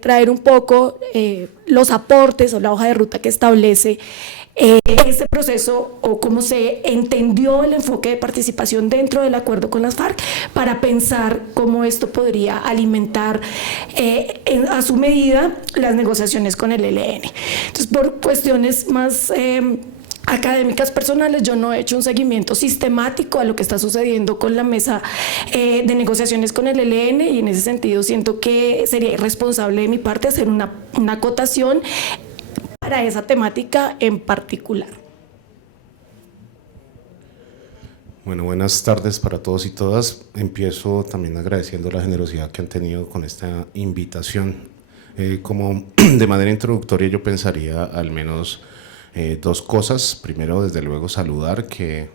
traer un poco los aportes o la hoja de ruta que establece este proceso o cómo se entendió el enfoque de participación dentro del acuerdo con las FARC para pensar cómo esto podría alimentar a su medida las negociaciones con el ELN. Entonces, por cuestiones más académicas personales, yo no he hecho un seguimiento sistemático a lo que está sucediendo con la mesa de negociaciones con el ELN, y en ese sentido siento que sería irresponsable de mi parte hacer una acotación para esa temática en particular. Bueno, buenas tardes para todos y todas. Empiezo también agradeciendo la generosidad que han tenido con esta invitación. Como de manera introductoria yo pensaría al menos dos cosas. Primero, desde luego, saludar que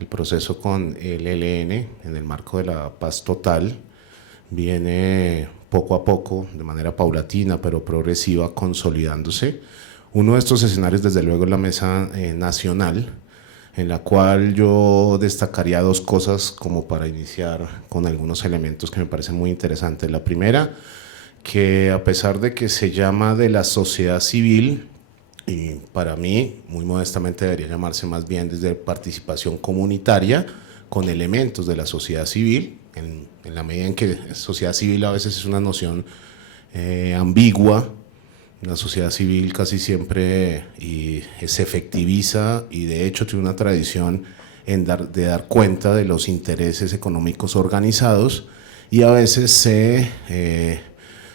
el proceso con el ELN en el marco de la paz total viene poco a poco, de manera paulatina pero progresiva, consolidándose. Uno de estos escenarios, desde luego, es la mesa nacional, en la cual yo destacaría dos cosas como para iniciar con algunos elementos que me parecen muy interesantes. La primera, que a pesar de que se llama de la sociedad civil, y para mí, muy modestamente, debería llamarse más bien desde participación comunitaria, con elementos de la sociedad civil, en la medida en que sociedad civil a veces es una noción ambigua. La sociedad civil casi siempre se efectiviza y de hecho tiene una tradición de dar cuenta de los intereses económicos organizados, y a veces se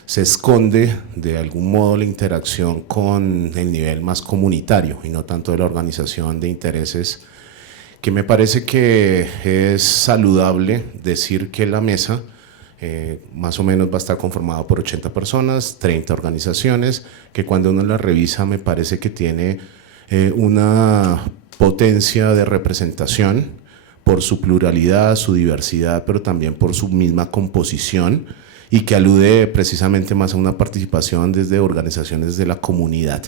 esconde de algún modo la interacción con el nivel más comunitario y no tanto de la organización de intereses, que me parece que es saludable decir que la mesa más o menos va a estar conformado por 80 personas, 30 organizaciones, que cuando uno la revisa me parece que tiene una potencia de representación por su pluralidad, su diversidad, pero también por su misma composición, y que alude precisamente más a una participación desde organizaciones de la comunidad.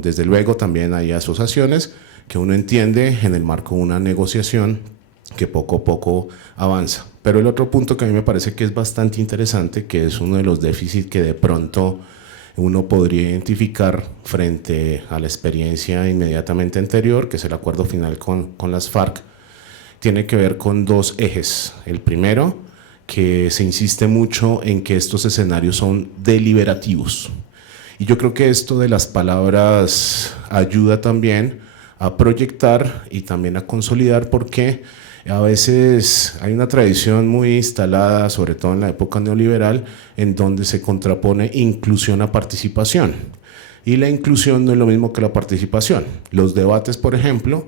Desde luego también hay asociaciones que uno entiende en el marco de una negociación que poco a poco avanza. Pero el otro punto que a mí me parece que es bastante interesante, que es uno de los déficits que de pronto uno podría identificar frente a la experiencia inmediatamente anterior, que es el acuerdo final con las FARC, tiene que ver con dos ejes. El primero, que se insiste mucho en que estos escenarios son deliberativos. Y yo creo que esto de las palabras ayuda también a proyectar y también a consolidar, porque a veces hay una tradición muy instalada, sobre todo en la época neoliberal, en donde se contrapone inclusión a participación. Y la inclusión no es lo mismo que la participación. Los debates, por ejemplo,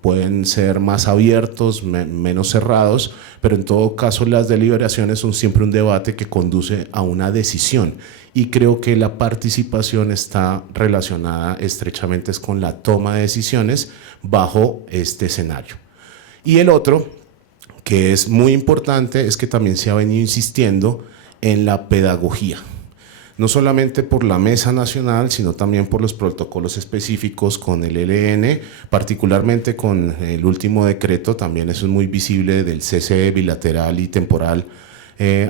pueden ser más abiertos, menos cerrados, pero en todo caso las deliberaciones son siempre un debate que conduce a una decisión. Y creo que la participación está relacionada estrechamente con la toma de decisiones bajo este escenario. Y el otro, que es muy importante, es que también se ha venido insistiendo en la pedagogía, no solamente por la mesa nacional, sino también por los protocolos específicos con el ELN, particularmente con el último decreto, también eso es muy visible, del cese bilateral y temporal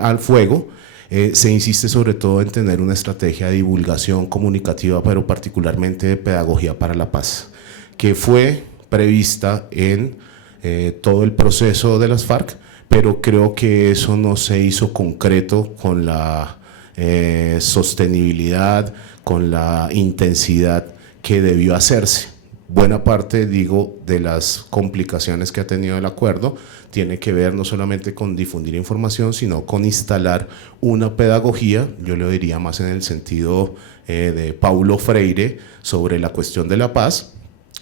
al fuego. Se insiste sobre todo en tener una estrategia de divulgación comunicativa, pero particularmente de pedagogía para la paz, que fue prevista en todo el proceso de las FARC, pero creo que eso no se hizo concreto con la sostenibilidad, con la intensidad que debió hacerse. Buena parte, digo, de las complicaciones que ha tenido el acuerdo tiene que ver no solamente con difundir información, sino con instalar una pedagogía, yo lo diría más en el sentido de Paulo Freire, sobre la cuestión de la paz,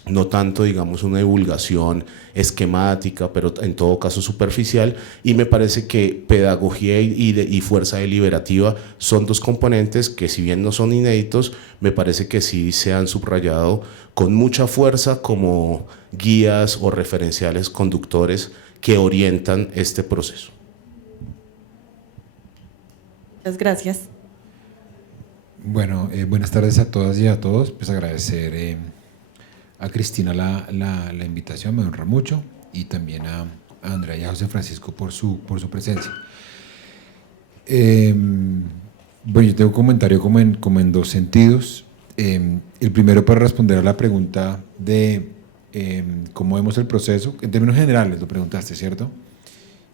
no tanto, digamos, una divulgación esquemática, pero en todo caso superficial, y me parece que pedagogía y fuerza deliberativa son dos componentes que, si bien no son inéditos, me parece que sí se han subrayado con mucha fuerza como guías o referenciales conductores que orientan este proceso. Muchas gracias. Bueno, buenas tardes a todas y a todos. Pues agradecer a Cristina la invitación, me honra mucho, y también a Andrea y a José Francisco por su presencia. Bueno, yo tengo un comentario como en dos sentidos. El primero para responder a la pregunta de cómo vemos el proceso, en términos generales lo preguntaste, ¿cierto?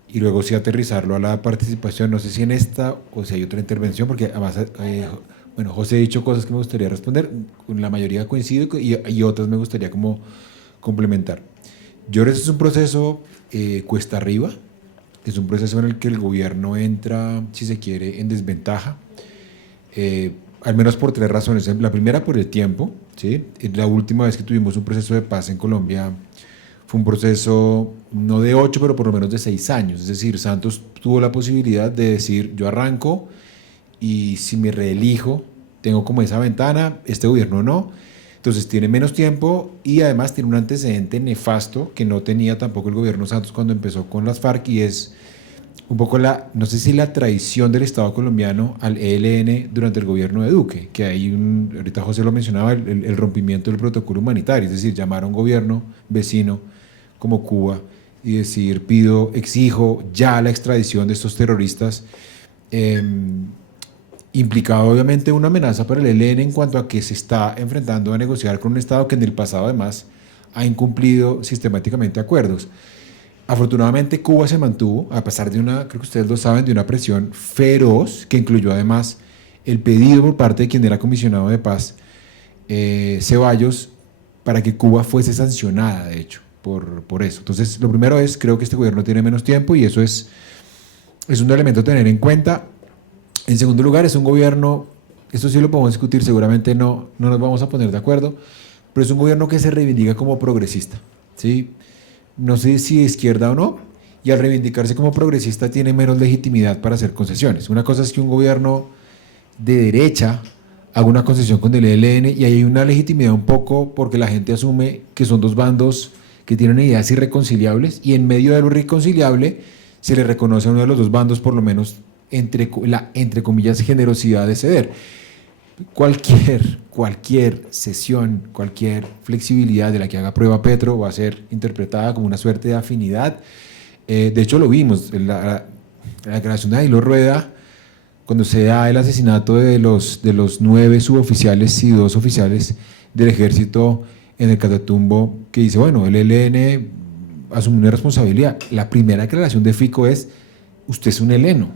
Y luego sí aterrizarlo a la participación, no sé si en esta o si hay otra intervención, porque además, bueno, José ha dicho cosas que me gustaría responder, con la mayoría coincido y otras me gustaría como complementar. Yo creo que este es un proceso cuesta arriba, es un proceso en el que el gobierno entra, si se quiere, en desventaja, al menos por tres razones. La primera, por el tiempo, ¿sí? La última vez que tuvimos un proceso de paz en Colombia fue un proceso no de 8, pero por lo menos de 6 años. Es decir, Santos tuvo la posibilidad de decir, yo arranco y si me reelijo, tengo como esa ventana, este gobierno no. Entonces tiene menos tiempo y además tiene un antecedente nefasto que no tenía tampoco el gobierno Santos cuando empezó con las FARC, y es un poco no sé si la traición del Estado colombiano al ELN durante el gobierno de Duque, que hay ahorita José lo mencionaba, el rompimiento del protocolo humanitario, es decir, llamar a un gobierno vecino como Cuba y decir, exijo ya la extradición de estos terroristas, implicaba obviamente una amenaza para el ELN en cuanto a que se está enfrentando a negociar con un Estado que en el pasado además ha incumplido sistemáticamente acuerdos. Afortunadamente Cuba se mantuvo, a pesar de creo que ustedes lo saben, de una presión feroz que incluyó además el pedido por parte de quien era comisionado de paz, Ceballos, para que Cuba fuese sancionada, de hecho, por eso. Entonces, lo primero es, creo que este gobierno tiene menos tiempo y eso es un elemento a tener en cuenta. En segundo lugar, es un gobierno, esto sí lo podemos discutir, seguramente no nos vamos a poner de acuerdo, pero es un gobierno que se reivindica como progresista, ¿sí? No sé si de izquierda o no, y al reivindicarse como progresista tiene menos legitimidad para hacer concesiones. Una cosa es que un gobierno de derecha haga una concesión con el ELN y hay una legitimidad un poco porque la gente asume que son dos bandos que tienen ideas irreconciliables y en medio de lo irreconciliable se le reconoce a uno de los dos bandos por lo menos entre comillas generosidad de ceder. Cualquier cesión, cualquier flexibilidad de la que haga prueba Petro va a ser interpretada como una suerte de afinidad. De hecho lo vimos en la declaración de Danilo Rueda cuando se da el asesinato de los 9 suboficiales y 2 oficiales del ejército en el Catatumbo, que dice, bueno, el ELN asumió una responsabilidad. La primera declaración de Fico es, usted es un heleno.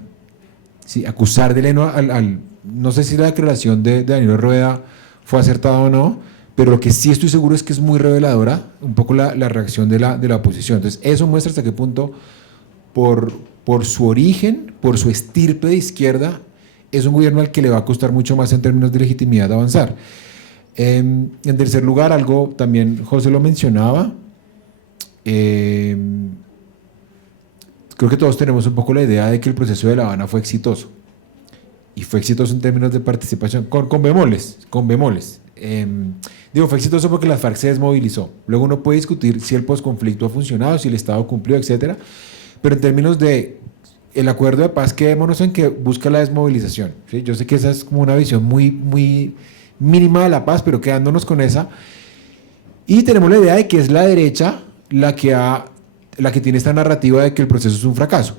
Sí, acusar de heleno no sé si la declaración de Danilo Rueda fue acertada o no, pero lo que sí estoy seguro es que es muy reveladora un poco la reacción de la oposición. Entonces, eso muestra hasta qué punto, por su origen, por su estirpe de izquierda, es un gobierno al que le va a costar mucho más en términos de legitimidad avanzar. En tercer lugar, algo también José lo mencionaba, creo que todos tenemos un poco la idea de que el proceso de La Habana fue exitoso. Y fue exitoso en términos de participación, con bemoles. Fue exitoso porque la FARC se desmovilizó. Luego uno puede discutir si el posconflicto ha funcionado, si el Estado cumplió, etcétera. Pero en términos de el acuerdo de paz, quedémonos en que busca la desmovilización, ¿sí? Yo sé que esa es como una visión muy, muy mínima de la paz, pero quedándonos con esa. Y tenemos la idea de que es la derecha la que tiene esta narrativa de que el proceso es un fracaso.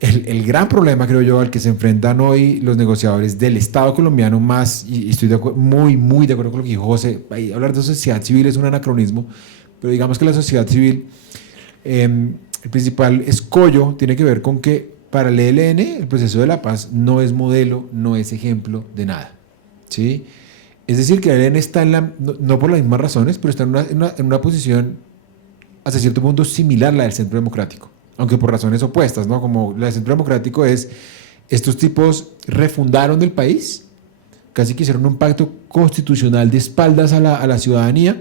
El gran problema, creo yo, al que se enfrentan hoy los negociadores del Estado colombiano más, y estoy muy, muy de acuerdo con lo que dijo José, hablar de sociedad civil es un anacronismo, pero digamos que la sociedad civil, el principal escollo tiene que ver con que para el ELN el proceso de la paz no es modelo, no es ejemplo de nada, ¿sí? Es decir, que el ELN está no por las mismas razones, pero está en una posición hasta cierto punto similar a la del Centro Democrático, aunque por razones opuestas, ¿no? Como la del Centro Democrático estos tipos refundaron el país, casi que hicieron un pacto constitucional de espaldas a la ciudadanía,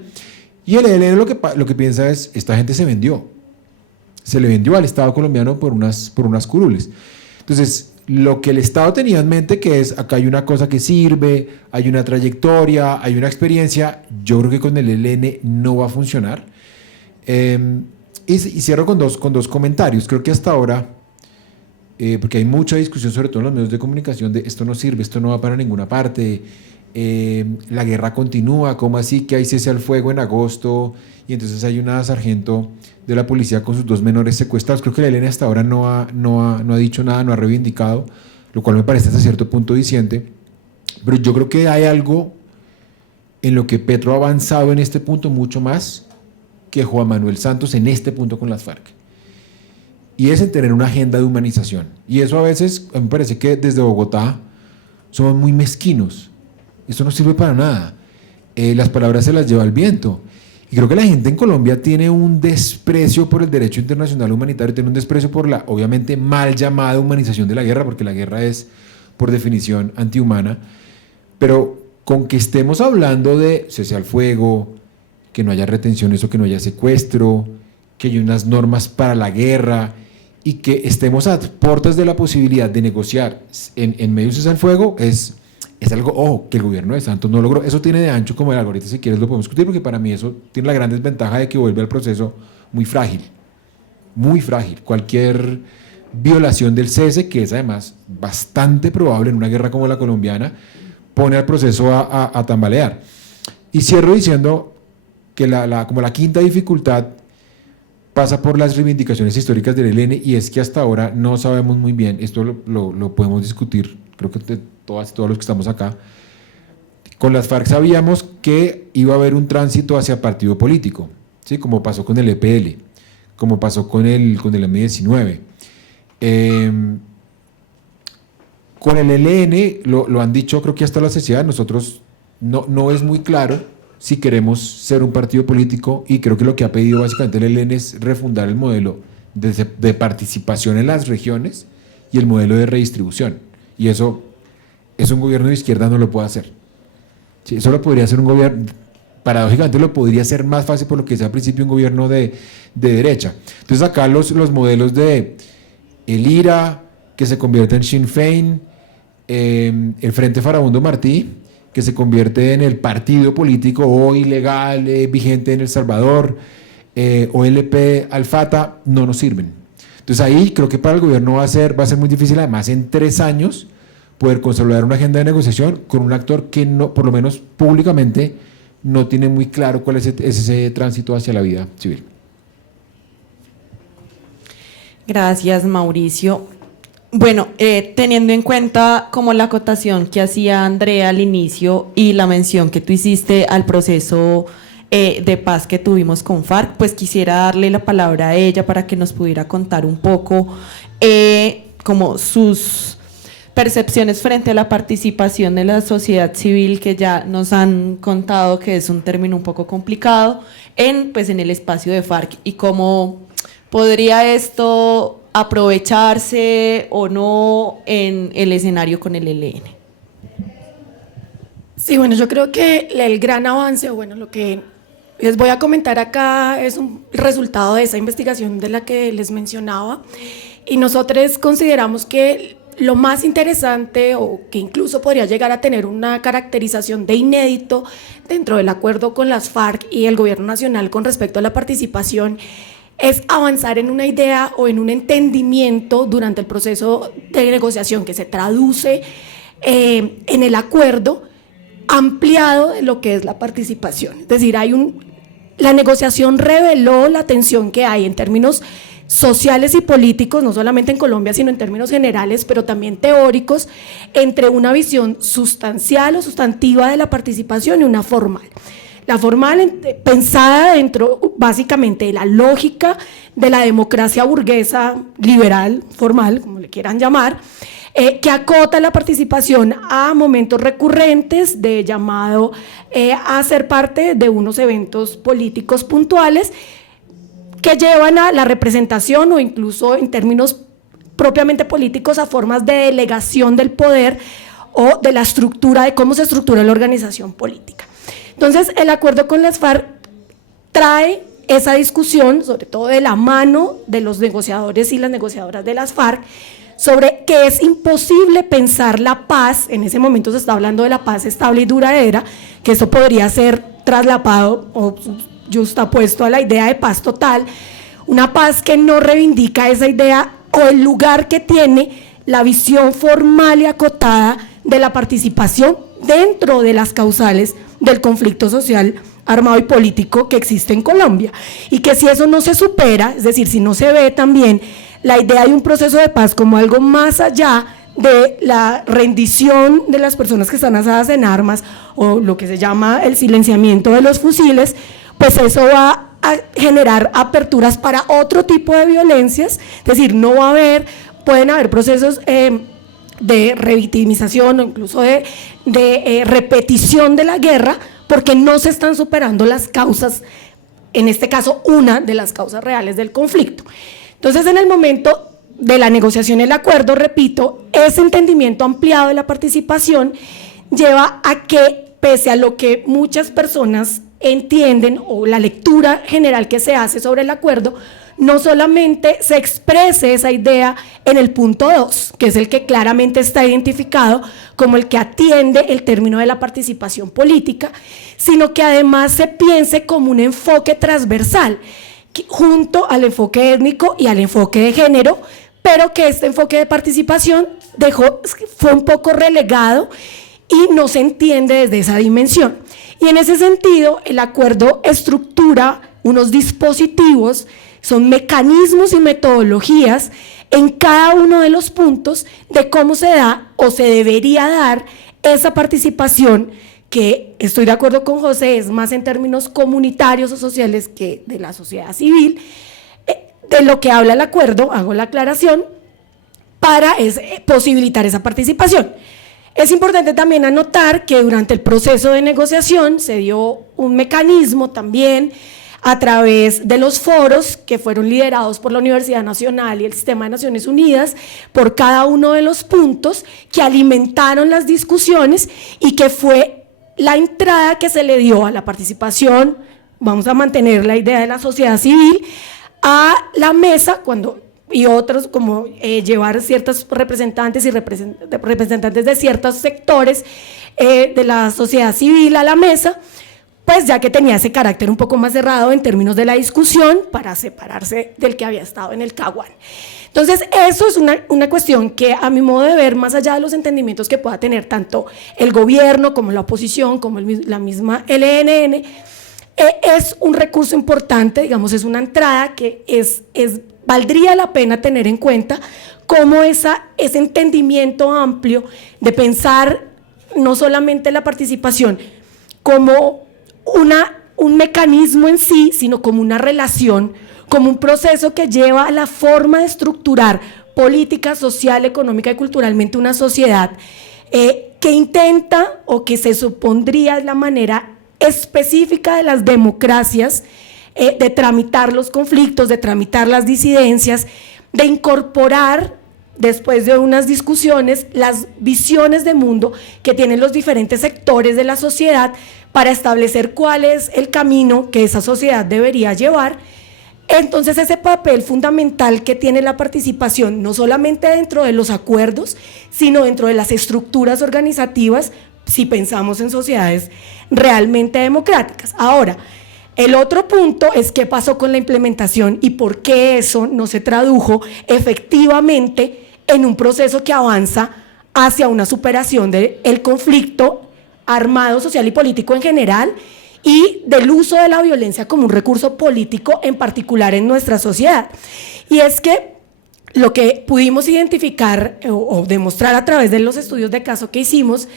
y el ELN lo que piensa es, esta gente se le vendió al Estado colombiano por unas curules. Entonces, lo que el Estado tenía en mente, que es, acá hay una cosa que sirve, hay una trayectoria, hay una experiencia, yo creo que con el ELN no va a funcionar. Y cierro con dos comentarios. Creo que hasta ahora, porque hay mucha discusión, sobre todo en los medios de comunicación, de esto no sirve, esto no va para ninguna parte, la guerra continúa, ¿cómo así que hay cese al fuego en agosto? Y entonces hay una sargento de la policía con sus 2 menores secuestrados. Creo que la ELN hasta ahora no ha dicho nada, no ha reivindicado lo cual me parece hasta cierto punto diciente, pero yo creo que hay algo en lo que Petro ha avanzado en este punto mucho más que Juan Manuel Santos en este punto con las FARC. Y es en tener una agenda de humanización. Y eso a veces, a mí me parece que desde Bogotá somos muy mezquinos. Esto no sirve para nada. Las palabras se las lleva el viento. Y creo que la gente en Colombia tiene un desprecio por el derecho internacional humanitario, tiene un desprecio por la, obviamente, mal llamada humanización de la guerra, porque la guerra es, por definición, antihumana. Pero con que estemos hablando de cese al fuego, que no haya retenciones o que no haya secuestro, que hay unas normas para la guerra y que estemos a puertas de la posibilidad de negociar en medio de cese al fuego, es algo, que el gobierno de Santos no logró. Eso tiene de ancho como el algoritmo, si quieres lo podemos discutir, porque para mí eso tiene la gran desventaja de que vuelve al proceso muy frágil. Muy frágil. Cualquier violación del cese, que es además bastante probable en una guerra como la colombiana, pone al proceso a tambalear. Y cierro diciendo que como la quinta dificultad pasa por las reivindicaciones históricas del ELN, y es que hasta ahora no sabemos muy bien, esto lo podemos discutir, creo que todos los que estamos acá. Con las FARC sabíamos que iba a haber un tránsito hacia partido político, ¿sí? Como pasó con el EPL, como pasó con el M-19. Con el ELN, lo han dicho creo que hasta la sociedad, nosotros no es muy claro si queremos ser un partido político, y creo que lo que ha pedido básicamente el ELN es refundar el modelo de participación en las regiones y el modelo de redistribución, y eso un gobierno de izquierda no lo puede hacer. Sí, eso lo podría hacer un gobierno, paradójicamente lo podría hacer más fácil por lo que sea al principio un gobierno de derecha. Entonces acá los modelos de el IRA, que se convierte en Sinn Féin, el Frente Farabundo Martí, que se convierte en el partido político hoy legal vigente en El Salvador, OLP Al-Fatah, no nos sirven. Entonces ahí creo que para el gobierno va a ser muy difícil, además en 3 años, poder consolidar una agenda de negociación con un actor que no, por lo menos públicamente, no tiene muy claro cuál es ese tránsito hacia la vida civil. Gracias, Mauricio. Bueno, teniendo en cuenta como la acotación que hacía Andrea al inicio y la mención que tú hiciste al proceso de paz que tuvimos con FARC, pues quisiera darle la palabra a ella para que nos pudiera contar un poco como sus percepciones frente a la participación de la sociedad civil, que ya nos han contado que es un término un poco complicado, en el espacio de FARC, y cómo podría esto aprovecharse o no en el escenario con el ELN. Sí, bueno, yo creo que el gran avance, lo que les voy a comentar acá es un resultado de esa investigación de la que les mencionaba, y nosotros consideramos que lo más interesante, o que incluso podría llegar a tener una caracterización de inédito dentro del acuerdo con las FARC y el gobierno nacional con respecto a la participación, es avanzar en una idea o en un entendimiento durante el proceso de negociación que se traduce en el acuerdo ampliado de lo que es la participación. Es decir, la negociación reveló la tensión que hay en términos sociales y políticos, no solamente en Colombia, sino en términos generales, pero también teóricos, entre una visión sustancial o sustantiva de la participación y una formal. La formal, pensada dentro básicamente de la lógica de la democracia burguesa liberal, formal, como le quieran llamar, que acota la participación a momentos recurrentes de llamado a ser parte de unos eventos políticos puntuales que llevan a la representación, o incluso en términos propiamente políticos, a formas de delegación del poder o de la estructura, de cómo se estructura la organización política. Entonces, el acuerdo con las FARC trae esa discusión, sobre todo de la mano de los negociadores y las negociadoras de las FARC, sobre que es imposible pensar la paz. En ese momento se está hablando de la paz estable y duradera, que eso podría ser traslapado o justapuesto a la idea de paz total, una paz que no reivindica esa idea o el lugar que tiene la visión formal y acotada de la participación dentro de las causales del conflicto social armado y político que existe en Colombia, y que si eso no se supera, es decir, si no se ve también la idea de un proceso de paz como algo más allá de la rendición de las personas que están alzadas en armas, o lo que se llama el silenciamiento de los fusiles, pues eso va a generar aperturas para otro tipo de violencias. Es decir, pueden haber procesos de revictimización o incluso de repetición de la guerra, porque no se están superando las causas, en este caso una de las causas reales del conflicto. Entonces, en el momento de la negociación y el acuerdo, repito, ese entendimiento ampliado de la participación lleva a que, pese a lo que muchas personas entienden o la lectura general que se hace sobre el acuerdo, no solamente se exprese esa idea en el punto 2, que es el que claramente está identificado como el que atiende el término de la participación política, sino que además se piense como un enfoque transversal, junto al enfoque étnico y al enfoque de género, pero que este enfoque de participación fue un poco relegado y no se entiende desde esa dimensión. Y en ese sentido, el acuerdo estructura unos dispositivos, son mecanismos y metodologías en cada uno de los puntos de cómo se da o se debería dar esa participación, que estoy de acuerdo con José, es más en términos comunitarios o sociales que de la sociedad civil. De lo que habla el acuerdo, hago la aclaración, para posibilitar esa participación. Es importante también anotar que durante el proceso de negociación se dio un mecanismo también a través de los foros que fueron liderados por la Universidad Nacional y el Sistema de Naciones Unidas por cada uno de los puntos, que alimentaron las discusiones y que fue la entrada que se le dio a la participación. Vamos a mantener la idea de la sociedad civil a la mesa, y otros, como llevar ciertos representantes y representantes de ciertos sectores de la sociedad civil a la mesa, pues ya que tenía ese carácter un poco más cerrado en términos de la discusión, para separarse del que había estado en el Caguán. Entonces, eso es una cuestión que, a mi modo de ver, más allá de los entendimientos que pueda tener tanto el gobierno como la oposición, como la misma LNN, es un recurso importante, digamos, es una entrada que valdría la pena tener en cuenta, como ese entendimiento amplio de pensar no solamente la participación como un mecanismo en sí, sino como una relación, como un proceso que lleva a la forma de estructurar política, social, económica y culturalmente una sociedad que intenta, o que se supondría es la manera específica de las democracias, de tramitar los conflictos, de tramitar las disidencias, de incorporar, después de unas discusiones, las visiones de mundo que tienen los diferentes sectores de la sociedad para establecer cuál es el camino que esa sociedad debería llevar. Entonces, ese papel fundamental que tiene la participación, no solamente dentro de los acuerdos, sino dentro de las estructuras organizativas, si pensamos en sociedades realmente democráticas. Ahora, el otro punto es qué pasó con la implementación y por qué eso no se tradujo efectivamente en un proceso que avanza hacia una superación del conflicto armado, social y político en general, y del uso de la violencia como un recurso político en particular en nuestra sociedad. Y es que lo que pudimos identificar o demostrar a través de los estudios de caso que hicimos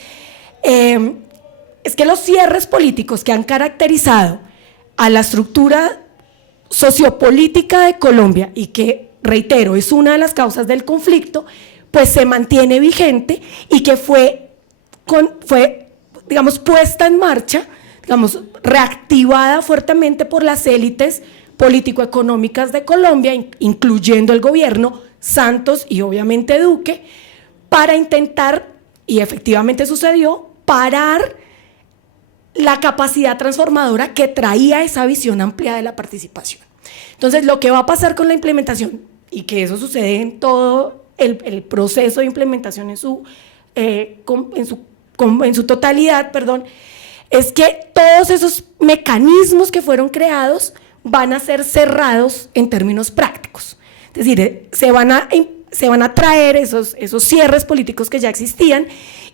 es que los cierres políticos que han caracterizado a la estructura sociopolítica de Colombia, y que, reitero, es una de las causas del conflicto, pues se mantiene vigente, y que fue digamos, puesta en marcha, digamos, reactivada fuertemente por las élites político-económicas de Colombia, incluyendo el gobierno, Santos y obviamente Duque, para intentar, y efectivamente sucedió, parar la capacidad transformadora que traía esa visión amplia de la participación. Entonces, lo que va a pasar con la implementación, y que eso sucede en todo el proceso de implementación en su totalidad, es que todos esos mecanismos que fueron creados van a ser cerrados en términos prácticos. Es decir, se van a traer esos cierres políticos que ya existían,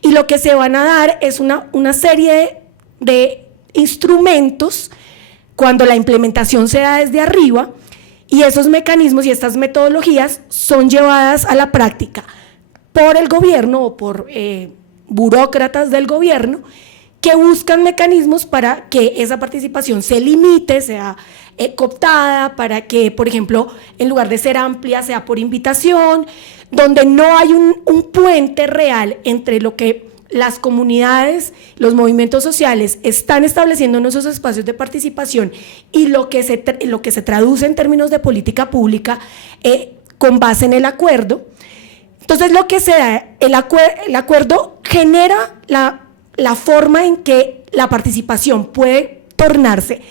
y lo que se van a dar es una serie de instrumentos cuando la implementación se da desde arriba, y esos mecanismos y estas metodologías son llevadas a la práctica por el gobierno o por burócratas del gobierno que buscan mecanismos para que esa participación se limite, sea cooptada, para que, por ejemplo, en lugar de ser amplia, sea por invitación, donde no hay un puente real entre lo que las comunidades, los movimientos sociales están estableciendo en esos espacios de participación y lo que se traduce en términos de política pública con base en el acuerdo. Entonces, lo que se da, el acuerdo genera la forma en que la participación puede tornarse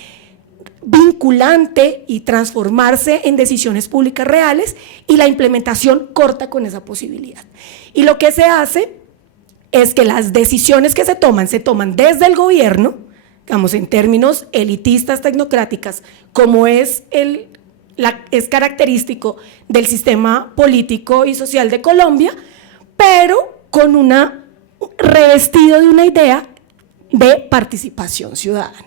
vinculante y transformarse en decisiones públicas reales, y la implementación corta con esa posibilidad. Y lo que se hace es que las decisiones que se toman desde el gobierno, digamos en términos elitistas, tecnocráticas, como es característico del sistema político y social de Colombia, pero con revestido de una idea de participación ciudadana.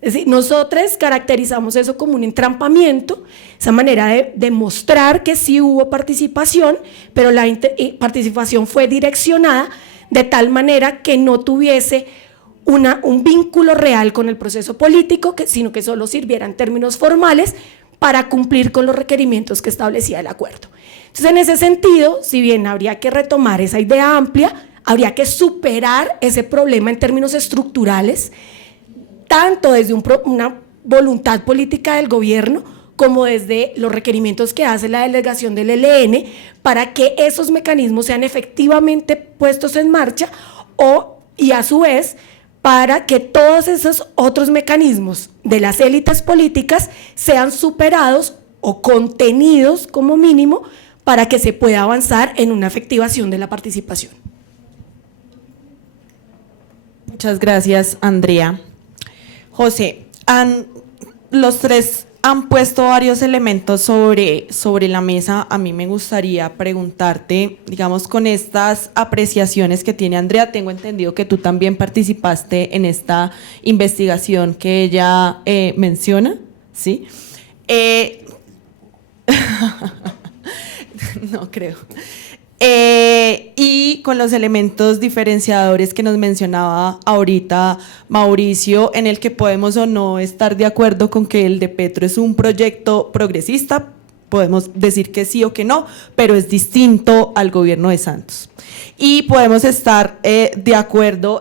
Es decir, nosotros caracterizamos eso como un entrampamiento, esa manera de demostrar que sí hubo participación, pero la participación fue direccionada de tal manera que no tuviese un vínculo real con el proceso político, sino que solo sirviera en términos formales para cumplir con los requerimientos que establecía el acuerdo. Entonces, en ese sentido, si bien habría que retomar esa idea amplia, habría que superar ese problema en términos estructurales, tanto desde una voluntad política del gobierno como desde los requerimientos que hace la delegación del ELN, para que esos mecanismos sean efectivamente puestos en marcha y a su vez para que todos esos otros mecanismos de las élites políticas sean superados o contenidos como mínimo para que se pueda avanzar en una efectivación de la participación. Muchas gracias, Andrea. José, los tres han puesto varios elementos sobre la mesa. A mí me gustaría preguntarte, digamos, con estas apreciaciones que tiene Andrea, tengo entendido que tú también participaste en esta investigación que ella menciona, ¿sí? No creo. Y con los elementos diferenciadores que nos mencionaba ahorita Mauricio, en el que podemos o no estar de acuerdo con que el de Petro es un proyecto progresista, podemos decir que sí o que no, pero es distinto al gobierno de Santos. Y podemos estar de acuerdo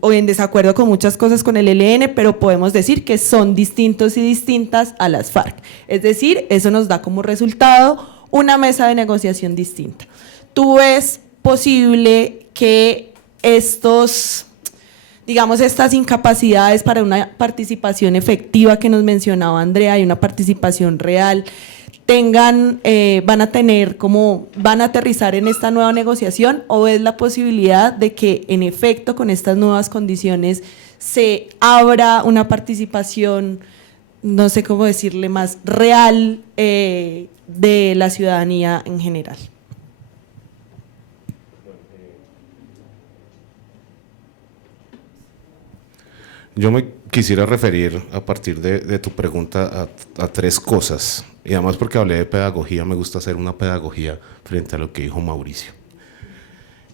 o en desacuerdo con muchas cosas con el ELN, pero podemos decir que son distintos y distintas a las FARC. Es decir, eso nos da como resultado una mesa de negociación distinta. ¿Tú ves posible que estas incapacidades para una participación efectiva que nos mencionaba Andrea y una participación real van a aterrizar en esta nueva negociación, o ves la posibilidad de que en efecto con estas nuevas condiciones se abra una participación, no sé cómo decirle, más real de la ciudadanía en general? Yo me quisiera referir a partir de tu pregunta a tres cosas, y además porque hablé de pedagogía, me gusta hacer una pedagogía frente a lo que dijo Mauricio.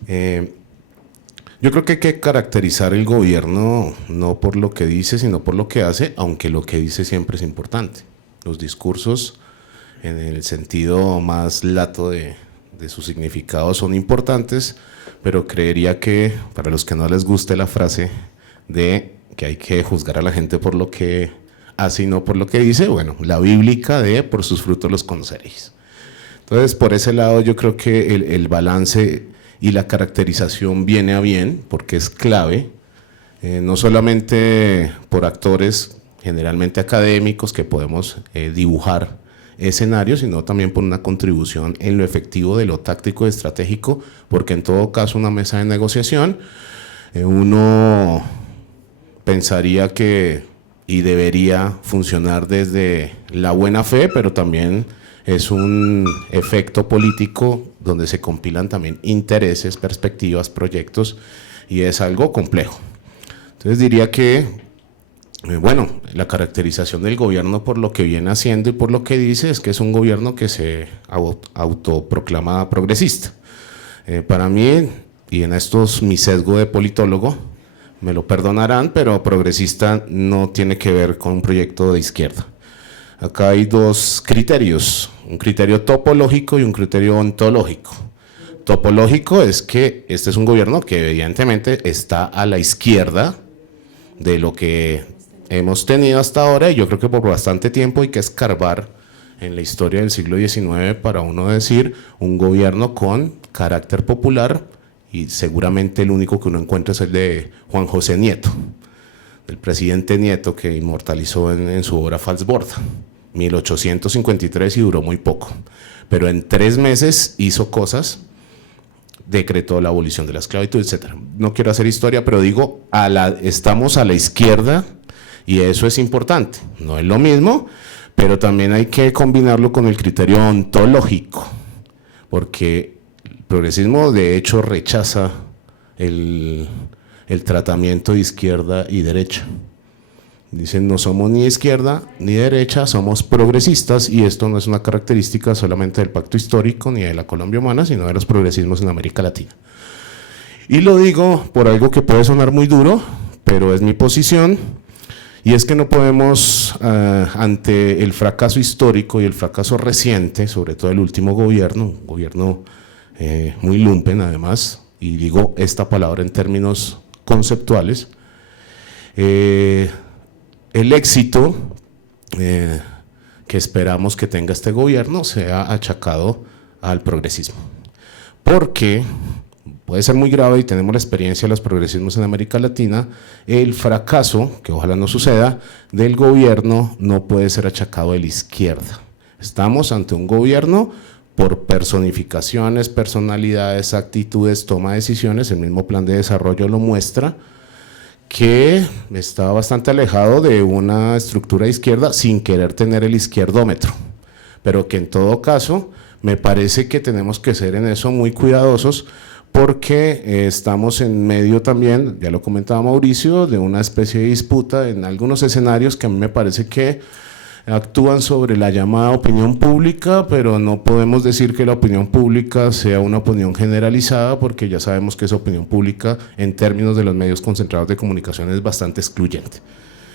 Yo creo que hay que caracterizar el gobierno no por lo que dice, sino por lo que hace, aunque lo que dice siempre es importante. Los discursos, en el sentido más lato de su significado, son importantes, pero creería que para los que no les guste la frase de que hay que juzgar a la gente por lo que hace y no por lo que dice, bueno, la bíblica de por sus frutos los conoceréis. Entonces, por ese lado yo creo que el balance y la caracterización viene a bien, porque es clave, no solamente por actores generalmente académicos que podemos dibujar escenarios, sino también por una contribución en lo efectivo de lo táctico y estratégico, porque en todo caso una mesa de negociación, uno pensaría que y debería funcionar desde la buena fe, pero también es un efecto político donde se compilan también intereses, perspectivas, proyectos, y es algo complejo. Entonces diría que, bueno, la caracterización del gobierno por lo que viene haciendo y por lo que dice es que es un gobierno que se autoproclama progresista. Para mí, y en estos mi sesgo de politólogo, me lo perdonarán, pero progresista no tiene que ver con un proyecto de izquierda. Acá hay dos criterios, un criterio topológico y un criterio ontológico. Topológico es que este es un gobierno que evidentemente está a la izquierda de lo que hemos tenido hasta ahora, y yo creo que por bastante tiempo hay que escarbar en la historia del siglo XIX para uno decir un gobierno con carácter popular, y seguramente el único que uno encuentra es el de Juan José Nieto, del presidente Nieto, que inmortalizó en su obra Falsborda, 1853, y duró muy poco, pero en 3 meses hizo cosas, decretó la abolición de la esclavitud, etc. No quiero hacer historia, pero digo, estamos a la izquierda, y eso es importante. No es lo mismo, pero también hay que combinarlo con el criterio ontológico, porque el progresismo de hecho rechaza el tratamiento de izquierda y derecha. Dicen, no somos ni izquierda ni derecha, somos progresistas, y esto no es una característica solamente del pacto histórico ni de la Colombia humana, sino de los progresismos en América Latina. Y lo digo por algo que puede sonar muy duro, pero es mi posición, y es que no podemos, ante el fracaso histórico y el fracaso reciente, sobre todo el último gobierno, un gobierno muy lumpen además, y digo esta palabra en términos conceptuales, el éxito que esperamos que tenga este gobierno sea achacado al progresismo, porque puede ser muy grave, y tenemos la experiencia de los progresismos en América Latina. El fracaso, que ojalá no suceda, del gobierno no puede ser achacado a la izquierda. Estamos ante un gobierno por personificaciones, personalidades, actitudes, toma de decisiones, el mismo plan de desarrollo lo muestra, que está bastante alejado de una estructura de izquierda sin querer tener el izquierdómetro, pero que en todo caso me parece que tenemos que ser en eso muy cuidadosos, porque estamos en medio también, ya lo comentaba Mauricio, de una especie de disputa en algunos escenarios que a mí me parece que actúan sobre la llamada opinión pública, pero no podemos decir que la opinión pública sea una opinión generalizada, porque ya sabemos que esa opinión pública en términos de los medios concentrados de comunicación es bastante excluyente.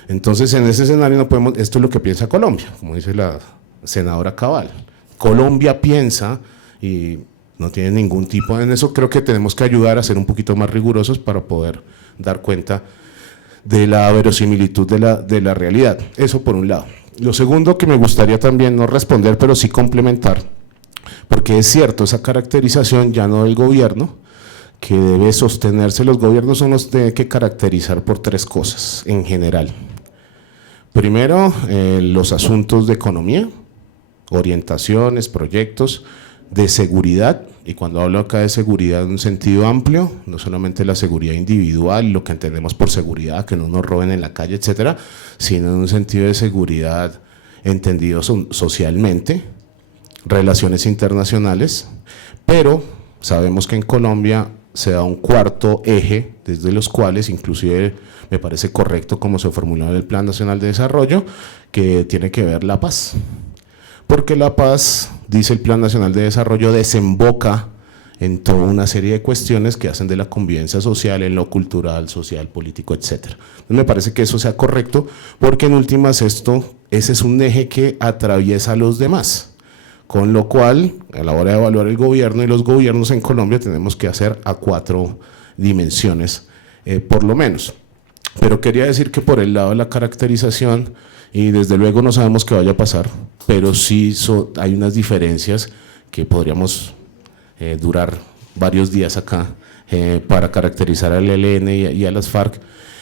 Entonces en ese escenario no podemos, esto es lo que piensa Colombia, como dice la senadora Cabal. Colombia piensa, y no tiene ningún tipo, en eso creo que tenemos que ayudar a ser un poquito más rigurosos para poder dar cuenta de la verosimilitud de la realidad. Eso por un lado. Lo segundo que me gustaría también no responder, pero sí complementar, porque es cierto, esa caracterización ya no del gobierno, que debe sostenerse, los gobiernos son los que deben que caracterizar por 3 cosas en general. Primero, los asuntos de economía, orientaciones, proyectos, de seguridad, y cuando hablo acá de seguridad en un sentido amplio, no solamente la seguridad individual, lo que entendemos por seguridad, que no nos roben en la calle, etcétera, sino en un sentido de seguridad entendido socialmente, relaciones internacionales, pero sabemos que en Colombia se da un cuarto eje, desde los cuales inclusive me parece correcto como se formuló en el Plan Nacional de Desarrollo, que tiene que ver la paz. Porque la paz, dice el Plan Nacional de Desarrollo, desemboca en toda una serie de cuestiones que hacen de la convivencia social, en lo cultural, social, político, etc. Me parece que eso sea correcto, porque en últimas ese es un eje que atraviesa a los demás, con lo cual a la hora de evaluar el gobierno y los gobiernos en Colombia tenemos que hacer a 4 dimensiones por lo menos. Pero quería decir que por el lado de la caracterización, y desde luego no sabemos qué vaya a pasar, pero sí hay unas diferencias que podríamos durar varios días acá para caracterizar al ELN y a las FARC,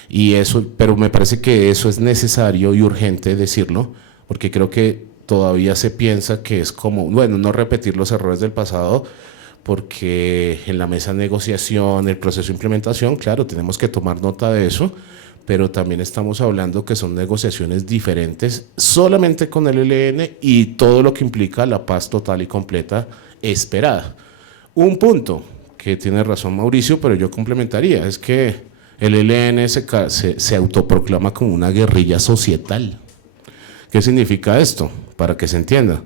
y eso, pero me parece que eso es necesario y urgente decirlo, porque creo que todavía se piensa que es como, bueno, no repetir los errores del pasado, porque en la mesa de negociación, el proceso de implementación, claro, tenemos que tomar nota de eso, pero también estamos hablando que son negociaciones diferentes solamente con el ELN y todo lo que implica la paz total y completa esperada. Un punto que tiene razón Mauricio, pero yo complementaría, es que el ELN se autoproclama como una guerrilla societal. ¿Qué significa esto? Para que se entienda,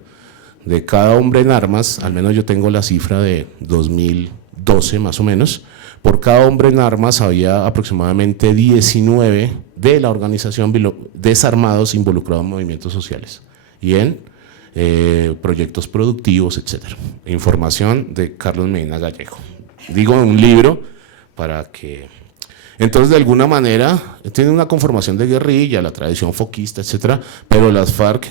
de cada hombre en armas, al menos yo tengo la cifra de 2000 12 más o menos. Por cada hombre en armas había aproximadamente 19 de la organización desarmados involucrados en movimientos sociales y en proyectos productivos, etc. Información de Carlos Medina Gallego. Digo un libro para que... Entonces, de alguna manera, tiene una conformación de guerrilla, la tradición foquista, etcétera, pero las FARC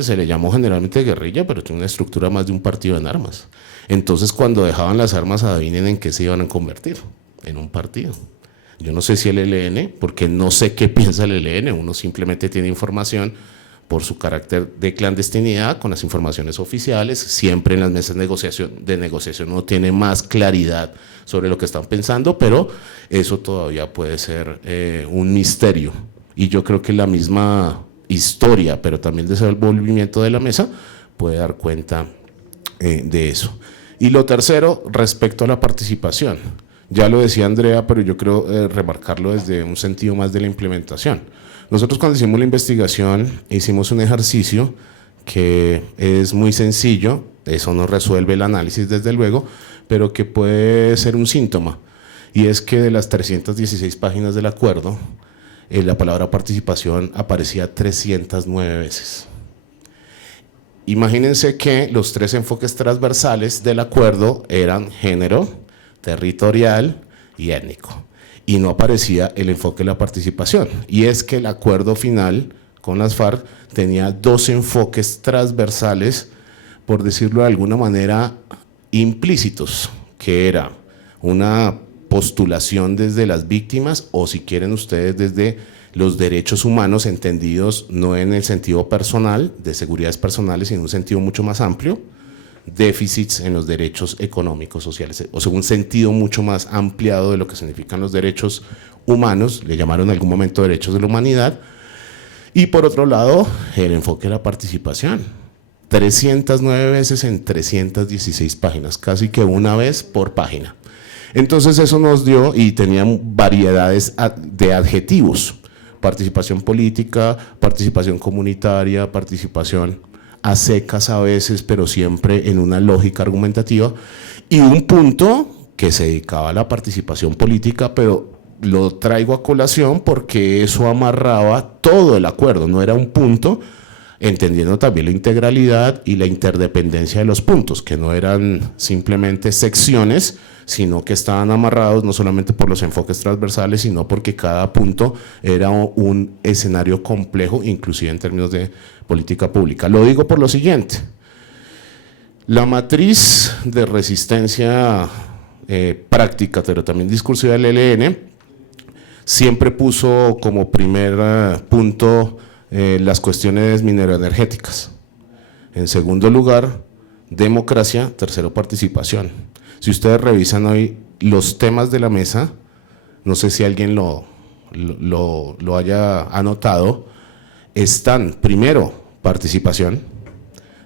se le llamó generalmente guerrilla, pero tiene una estructura más de un partido en armas. Entonces, cuando dejaban las armas, adivinen en qué se iban a convertir, en un partido. Yo no sé si el ELN, porque no sé qué piensa el ELN, uno simplemente tiene información por su carácter de clandestinidad con las informaciones oficiales, siempre en las mesas de negociación uno tiene más claridad sobre lo que están pensando, pero eso todavía puede ser un misterio. Y yo creo que la misma historia, pero también el desenvolvimiento de la mesa, puede dar cuenta de eso. Y lo tercero, respecto a la participación. Ya lo decía Andrea, pero yo creo remarcarlo desde un sentido más de la implementación. Nosotros cuando hicimos la investigación hicimos un ejercicio que es muy sencillo, eso no resuelve el análisis desde luego, pero que puede ser un síntoma, y es que de las 316 páginas del acuerdo, la palabra participación aparecía 309 veces. Imagínense que los 3 enfoques transversales del acuerdo eran género, territorial y étnico. Y no aparecía el enfoque de la participación. Y es que el acuerdo final con las FARC tenía 2 enfoques transversales, por decirlo de alguna manera, implícitos, que era una postulación desde las víctimas, o si quieren ustedes desde los derechos humanos, entendidos no en el sentido personal, de seguridades personales, sino en un sentido mucho más amplio, déficits en los derechos económicos, sociales, o sea, un sentido mucho más ampliado de lo que significan los derechos humanos, le llamaron en algún momento derechos de la humanidad, y por otro lado, el enfoque de la participación, 309 veces en 316 páginas, casi que una vez por página. Entonces eso nos dio, y tenían variedades de adjetivos, participación política, participación comunitaria, participación a secas a veces, pero siempre en una lógica argumentativa, y un punto que se dedicaba a la participación política, pero lo traigo a colación porque eso amarraba todo el acuerdo, no era un punto, entendiendo también la integralidad y la interdependencia de los puntos, que no eran simplemente secciones, sino que estaban amarrados no solamente por los enfoques transversales, sino porque cada punto era un escenario complejo, inclusive en términos de política pública. Lo digo por lo siguiente: la matriz de resistencia práctica, pero también discursiva del ELN, siempre puso como primer punto las cuestiones mineroenergéticas. En segundo lugar, democracia. Tercero, participación. Si ustedes revisan hoy los temas de la mesa, no sé si alguien lo haya anotado, están primero participación,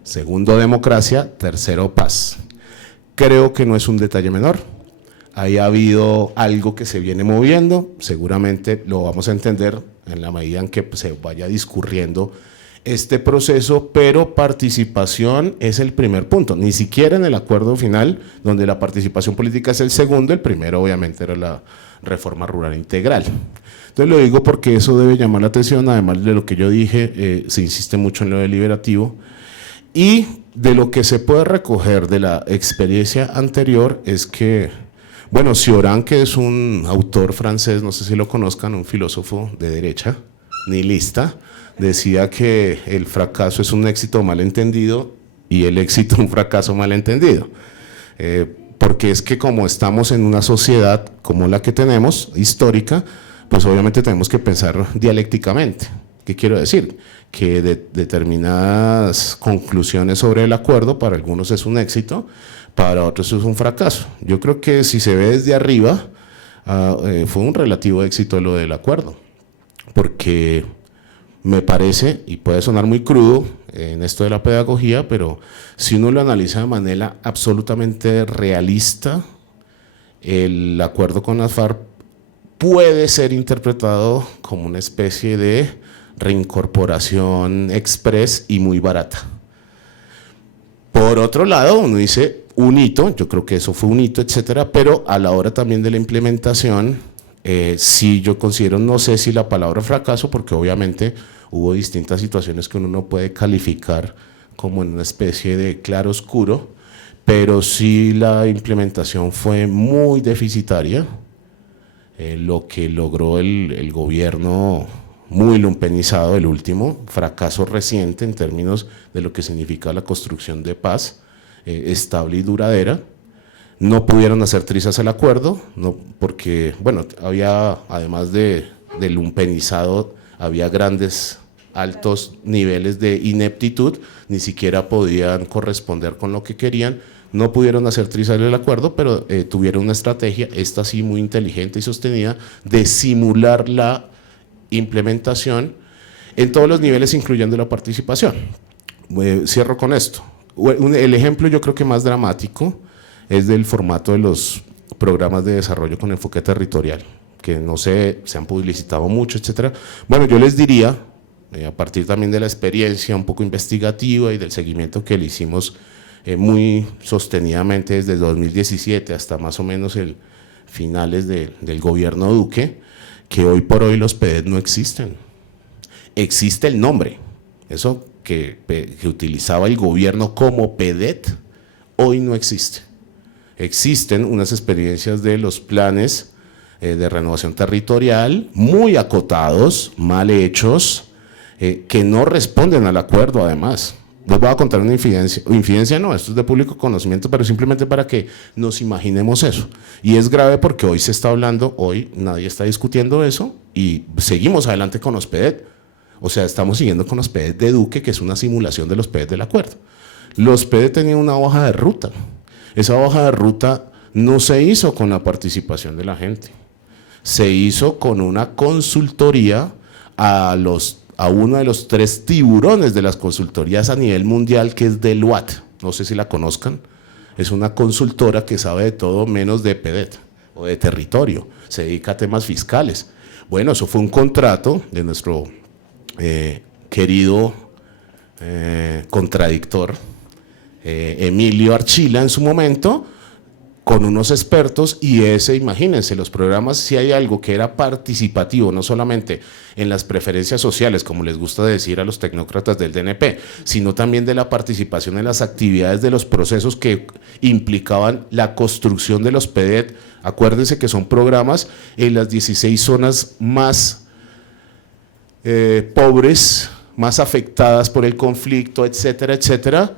segundo democracia, tercero paz. Creo que no es un detalle menor. Ahí ha habido algo que se viene moviendo, seguramente lo vamos a entender en la medida en que se vaya discurriendo este proceso, pero participación es el primer punto, ni siquiera en el acuerdo final, donde la participación política es el segundo, el primero obviamente era la reforma rural integral. Entonces lo digo porque eso debe llamar la atención, además de lo que yo dije, se insiste mucho en lo deliberativo, y de lo que se puede recoger de la experiencia anterior es que, bueno, Cioran, que es un autor francés, no sé si lo conozcan, un filósofo de derecha, nihilista, decía que el fracaso es un éxito mal entendido y el éxito un fracaso mal entendido. Porque es que como estamos en una sociedad como la que tenemos, histórica, pues obviamente tenemos que pensar dialécticamente. ¿Qué quiero decir? Que determinadas conclusiones sobre el acuerdo para algunos es un éxito, para otros es un fracaso. Yo creo que si se ve desde arriba, fue un relativo éxito lo del acuerdo, porque me parece, y puede sonar muy crudo en esto de la pedagogía, pero si uno lo analiza de manera absolutamente realista, el acuerdo con las FARC puede ser interpretado como una especie de reincorporación express y muy barata. Por otro lado, uno dice, un hito, yo creo que eso fue un hito, etcétera, pero a la hora también de la implementación, sí yo considero, no sé si la palabra fracaso, porque obviamente hubo distintas situaciones que uno no puede calificar como en una especie de claro oscuro, pero sí la implementación fue muy deficitaria, lo que logró el gobierno muy lumpenizado, el último, fracaso reciente en términos de lo que significa la construcción de paz estable y duradera. No pudieron hacer trizas al acuerdo, no, porque, bueno, había, además de lumpenizado, había grandes, altos niveles de ineptitud, ni siquiera podían corresponder con lo que querían, no pudieron hacer trizas el acuerdo, pero tuvieron una estrategia, esta sí muy inteligente y sostenida, de simular la implementación en todos los niveles, incluyendo la participación. Cierro con esto. El ejemplo yo creo que más dramático es del formato de los programas de desarrollo con enfoque territorial, que no sé, se han publicitado mucho, etcétera. Bueno, yo les diría, a partir también de la experiencia un poco investigativa y del seguimiento que le hicimos muy sostenidamente desde 2017 hasta más o menos el finales del gobierno Duque, que hoy por hoy los PEDET no existen. Existe el nombre, eso que utilizaba el gobierno como PEDET, hoy no existe. Existen unas experiencias de los planes de renovación territorial muy acotados, mal hechos, que no responden al acuerdo además. Les voy a contar una infidencia, no, esto es de público conocimiento, pero simplemente para que nos imaginemos eso. Y es grave porque hoy se está hablando, hoy nadie está discutiendo eso y seguimos adelante con los PEDET. O sea, estamos siguiendo con los PEDET de Duque, que es una simulación de los PEDET del acuerdo. Los PEDET tenían una hoja de ruta. Esa hoja de ruta no se hizo con la participación de la gente. Se hizo con una consultoría a uno de los 3 tiburones de las consultorías a nivel mundial, que es Deloitte. No sé si la conozcan. Es una consultora que sabe de todo menos de PEDET o de territorio. Se dedica a temas fiscales. Bueno, eso fue un contrato de nuestro querido contradictor Emilio Archila en su momento, con unos expertos, y imagínense, los programas, si hay algo que era participativo, no solamente en las preferencias sociales, como les gusta decir a los tecnócratas del DNP, sino también de la participación en las actividades de los procesos que implicaban la construcción de los PEDET. Acuérdense que son programas en las 16 zonas más pobres, más afectadas por el conflicto, etcétera, etcétera,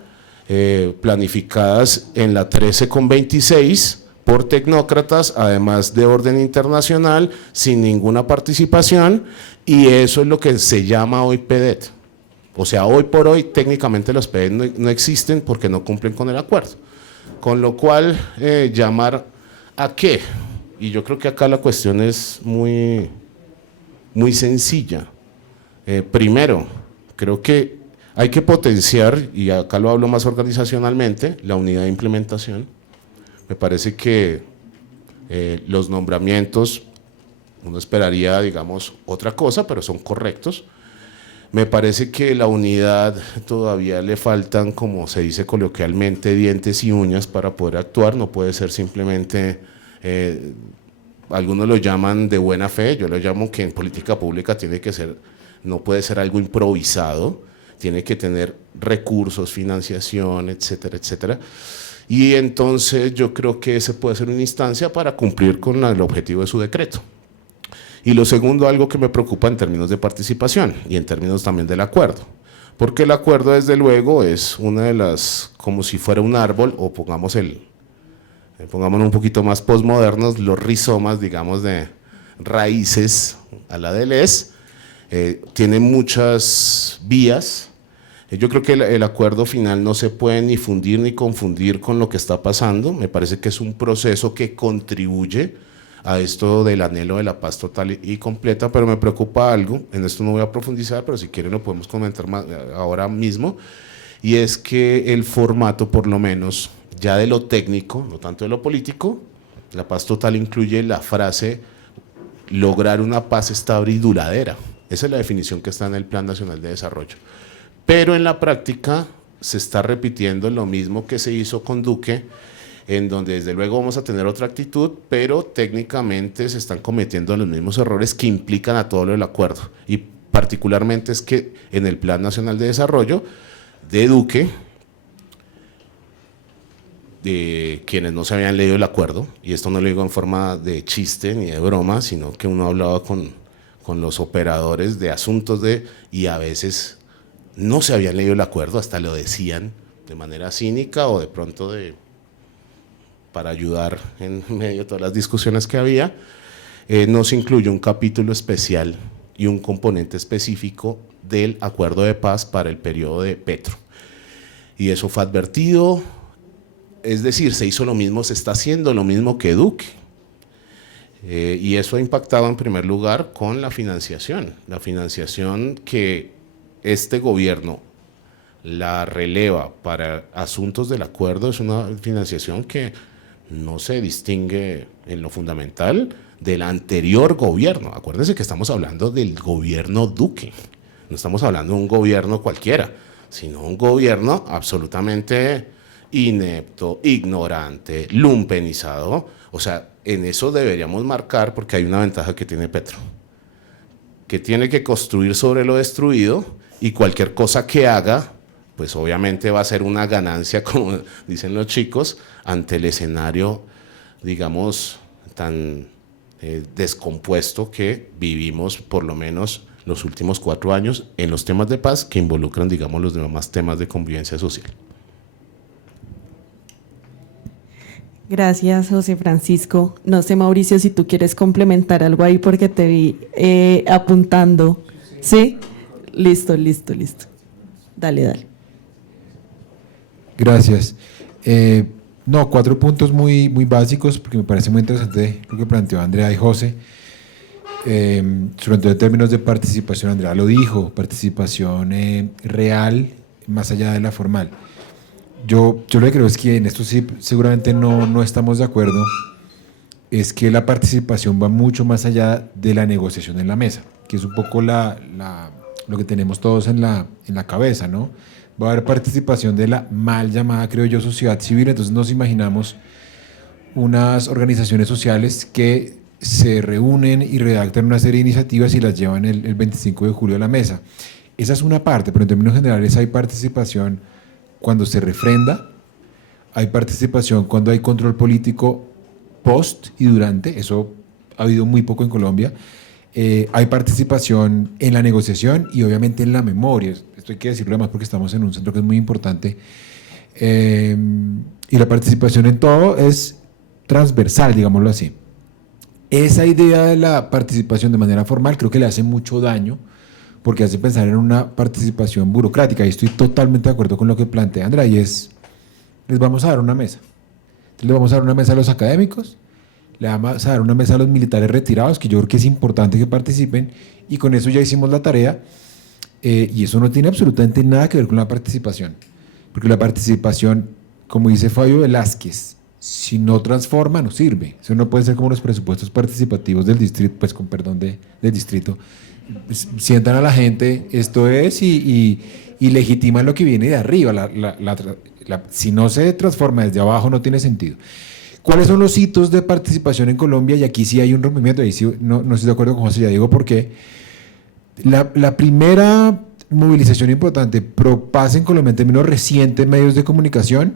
planificadas en la 13/26 por tecnócratas, además de orden internacional, sin ninguna participación, y eso es lo que se llama hoy PEDET. O sea, hoy por hoy técnicamente los PEDET no existen porque no cumplen con el acuerdo. Con lo cual, ¿llamar a qué? Y yo creo que acá la cuestión es muy, muy sencilla. Primero, creo que hay que potenciar, y acá lo hablo más organizacionalmente, la unidad de implementación. Me parece que los nombramientos, uno esperaría, digamos, otra cosa, pero son correctos. Me parece que la unidad todavía le faltan, como se dice coloquialmente, dientes y uñas para poder actuar. No puede ser simplemente, algunos lo llaman de buena fe, yo lo llamo que en política pública tiene que ser, no puede ser algo improvisado, tiene que tener recursos, financiación, etcétera, etcétera. Y entonces yo creo que ese puede ser una instancia para cumplir con el objetivo de su decreto. Y lo segundo, algo que me preocupa en términos de participación y en términos también del acuerdo, porque el acuerdo desde luego es una de las, como si fuera un árbol, o pongámonos un poquito más postmodernos, los rizomas, digamos, de raíces a la Deleuze, tiene muchas vías. Yo creo que el acuerdo final no se puede ni fundir ni confundir con lo que está pasando. Me parece que es un proceso que contribuye a esto del anhelo de la paz total y completa, pero me preocupa algo, en esto no voy a profundizar, pero si quieren lo podemos comentar más ahora mismo, y es que el formato, por lo menos, ya de lo técnico, no tanto de lo político, la paz total incluye la frase lograr una paz estable y duradera. Esa es la definición que está en el Plan Nacional de Desarrollo. Pero en la práctica se está repitiendo lo mismo que se hizo con Duque, en donde desde luego vamos a tener otra actitud, pero técnicamente se están cometiendo los mismos errores que implican a todo lo del acuerdo. Y particularmente es que en el Plan Nacional de Desarrollo de Duque, de quienes no se habían leído el acuerdo, y esto no lo digo en forma de chiste ni de broma, sino que uno hablaba con los operadores de asuntos y a veces no se habían leído el acuerdo, hasta lo decían de manera cínica o de pronto para ayudar en medio de todas las discusiones que había. No se incluyó un capítulo especial y un componente específico del acuerdo de paz para el periodo de Petro. Y eso fue advertido, es decir, se hizo lo mismo, se está haciendo lo mismo que Duque. Y eso ha impactado en primer lugar con la financiación que este gobierno la releva para asuntos del acuerdo, es una financiación que no se distingue en lo fundamental del anterior gobierno. Acuérdense que estamos hablando del gobierno Duque, no estamos hablando de un gobierno cualquiera, sino un gobierno absolutamente inepto, ignorante, lumpenizado. O sea, en eso deberíamos marcar, porque hay una ventaja que tiene Petro, que tiene que construir sobre lo destruido, y cualquier cosa que haga, pues obviamente va a ser una ganancia, como dicen los chicos, ante el escenario, digamos, tan descompuesto que vivimos por lo menos los últimos 4 años en los temas de paz que involucran, digamos, los demás temas de convivencia social. Gracias, José Francisco. No sé, Mauricio, si tú quieres complementar algo ahí porque te vi apuntando. ¿Sí? Listo. Dale. Gracias. 4 puntos muy básicos, porque me parece muy interesante lo que planteó Andrea y José. Sobre todo en términos de participación, Andrea lo dijo, participación real, más allá de la formal. Yo lo que creo es que en esto sí seguramente no estamos de acuerdo, es que la participación va mucho más allá de la negociación en la mesa, que es un poco lo que tenemos todos en la cabeza, ¿no? Va a haber participación de la mal llamada, creo yo, sociedad civil. Entonces nos imaginamos unas organizaciones sociales que se reúnen y redactan una serie de iniciativas y las llevan el 25 de julio a la mesa. Esa es una parte, pero en términos generales hay participación cuando se refrenda, hay participación cuando hay control político post y durante, eso ha habido muy poco en Colombia. Hay participación en la negociación y obviamente en la memoria. Esto hay que decirlo además porque estamos en un centro que es muy importante. Y la participación en todo es transversal, digámoslo así. Esa idea de la participación de manera formal creo que le hace mucho daño porque hace pensar en una participación burocrática, y estoy totalmente de acuerdo con lo que plantea Andrea, y es, les vamos a dar una mesa. Entonces, les vamos a dar una mesa a los académicos, le vamos a dar una mesa a los militares retirados, que yo creo que es importante que participen, y con eso ya hicimos la tarea, y eso no tiene absolutamente nada que ver con la participación, porque la participación, como dice Fabio Velázquez, si no transforma, no sirve. Eso no puede ser como los presupuestos participativos del distrito, pues con perdón del distrito, sientan a la gente, esto es, y legitiman lo que viene de arriba. Si no se transforma desde abajo, no tiene sentido. ¿Cuáles son los hitos de participación en Colombia? Y aquí sí hay un rompimiento, ahí sí no estoy de acuerdo con José, ya digo por qué. La primera movilización importante pro paz en Colombia en términos recientes medios de comunicación,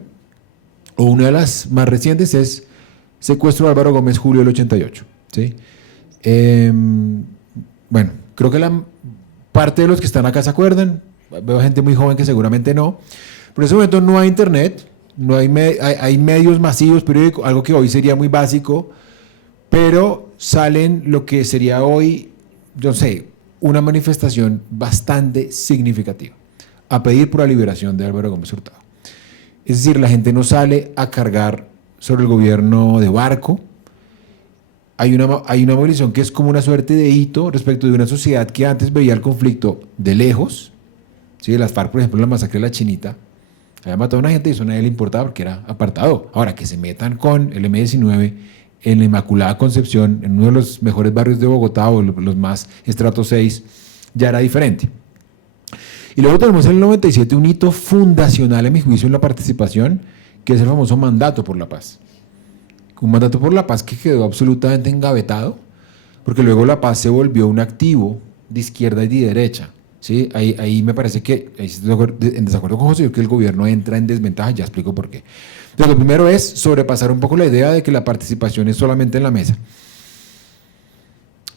o una de las más recientes, es secuestro de Álvaro Gómez, julio del 88. ¿Sí? Bueno, creo que la parte de los que están acá se acuerdan, veo gente muy joven que seguramente no, pero en ese momento no hay internet, no hay medios masivos, periódicos, algo que hoy sería muy básico, pero salen lo que sería hoy, yo sé, una manifestación bastante significativa, a pedir por la liberación de Álvaro Gómez Hurtado. Es decir, la gente no sale a cargar sobre el gobierno de Barco. Hay una movilización que es como una suerte de hito respecto de una sociedad que antes veía el conflicto de lejos. ¿Sí? Las FARC, por ejemplo, la masacre de la Chinita, había matado a una gente y eso a nadie le importaba porque era apartado. Ahora, que se metan con el M-19 en la Inmaculada Concepción, en uno de los mejores barrios de Bogotá o los más estrato 6, ya era diferente. Y luego tenemos en el 97 un hito fundacional, en mi juicio, en la participación, que es el famoso mandato por la paz. Un mandato por la paz que quedó absolutamente engavetado, porque luego la paz se volvió un activo de izquierda y de derecha. ¿Sí? Ahí me parece que, en desacuerdo con José, yo creo que el gobierno entra en desventaja, ya explico por qué. Entonces, lo primero es sobrepasar un poco la idea de que la participación es solamente en la mesa.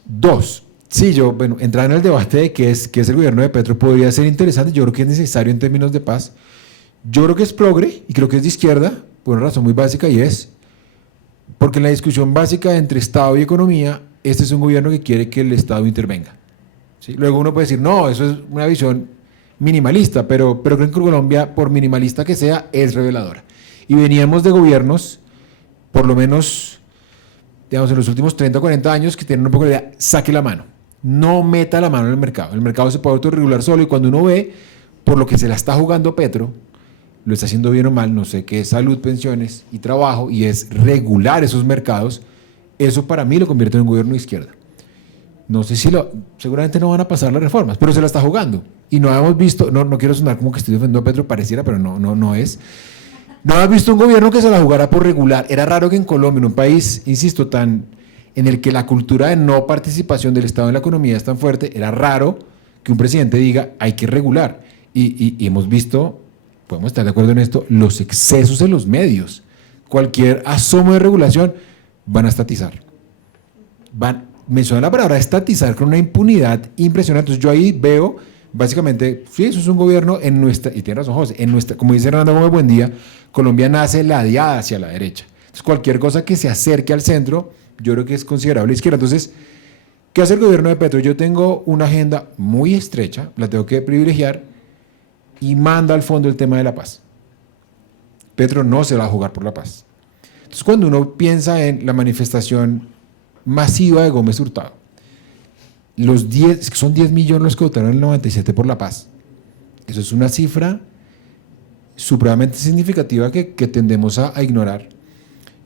2, sí, entrar en el debate de qué es el gobierno de Petro podría ser interesante. Yo creo que es necesario en términos de paz. Yo creo que es progre y creo que es de izquierda, por una razón muy básica, y es porque en la discusión básica entre Estado y economía, este es un gobierno que quiere que el Estado intervenga. ¿Sí? Luego uno puede decir, no, eso es una visión minimalista, pero creo que Colombia, por minimalista que sea, es reveladora. Y veníamos de gobiernos, por lo menos, digamos, en los últimos 30 o 40 años, que tienen un poco de idea, saque la mano, no meta la mano en el mercado. El mercado se puede autorregular solo, y cuando uno ve por lo que se la está jugando Petro, lo está haciendo bien o mal, no sé qué es salud, pensiones y trabajo, y es regular esos mercados, eso para mí lo convierte en un gobierno de izquierda. No sé si seguramente no van a pasar las reformas, pero se la está jugando. Y no hemos visto, no quiero sonar como que estoy defendiendo a Petro, pareciera, pero no es. No hemos visto un gobierno que se la jugara por regular. Era raro que en Colombia, en un país, insisto, en el que la cultura de no participación del Estado en la economía es tan fuerte, era raro que un presidente diga, hay que regular. Y hemos visto, podemos estar de acuerdo en esto, los excesos en los medios. Cualquier asomo de regulación van a estatizar. Menciona la palabra estatizar con una impunidad impresionante. Entonces yo ahí veo, básicamente, sí, eso es un gobierno en nuestra, y tiene razón José, como dice Hernando Gómez Buendía, Colombia nace ladeada hacia la derecha. Entonces cualquier cosa que se acerque al centro, yo creo que es considerable izquierda. Entonces, ¿qué hace el gobierno de Petro? Yo tengo una agenda muy estrecha, la tengo que privilegiar, y manda al fondo el tema de la paz. Petro no se va a jugar por la paz. Entonces cuando uno piensa en la manifestación masiva de Gómez Hurtado, son 10 millones los que votaron en el 97 por la paz. Eso es una cifra supremamente significativa que tendemos a ignorar.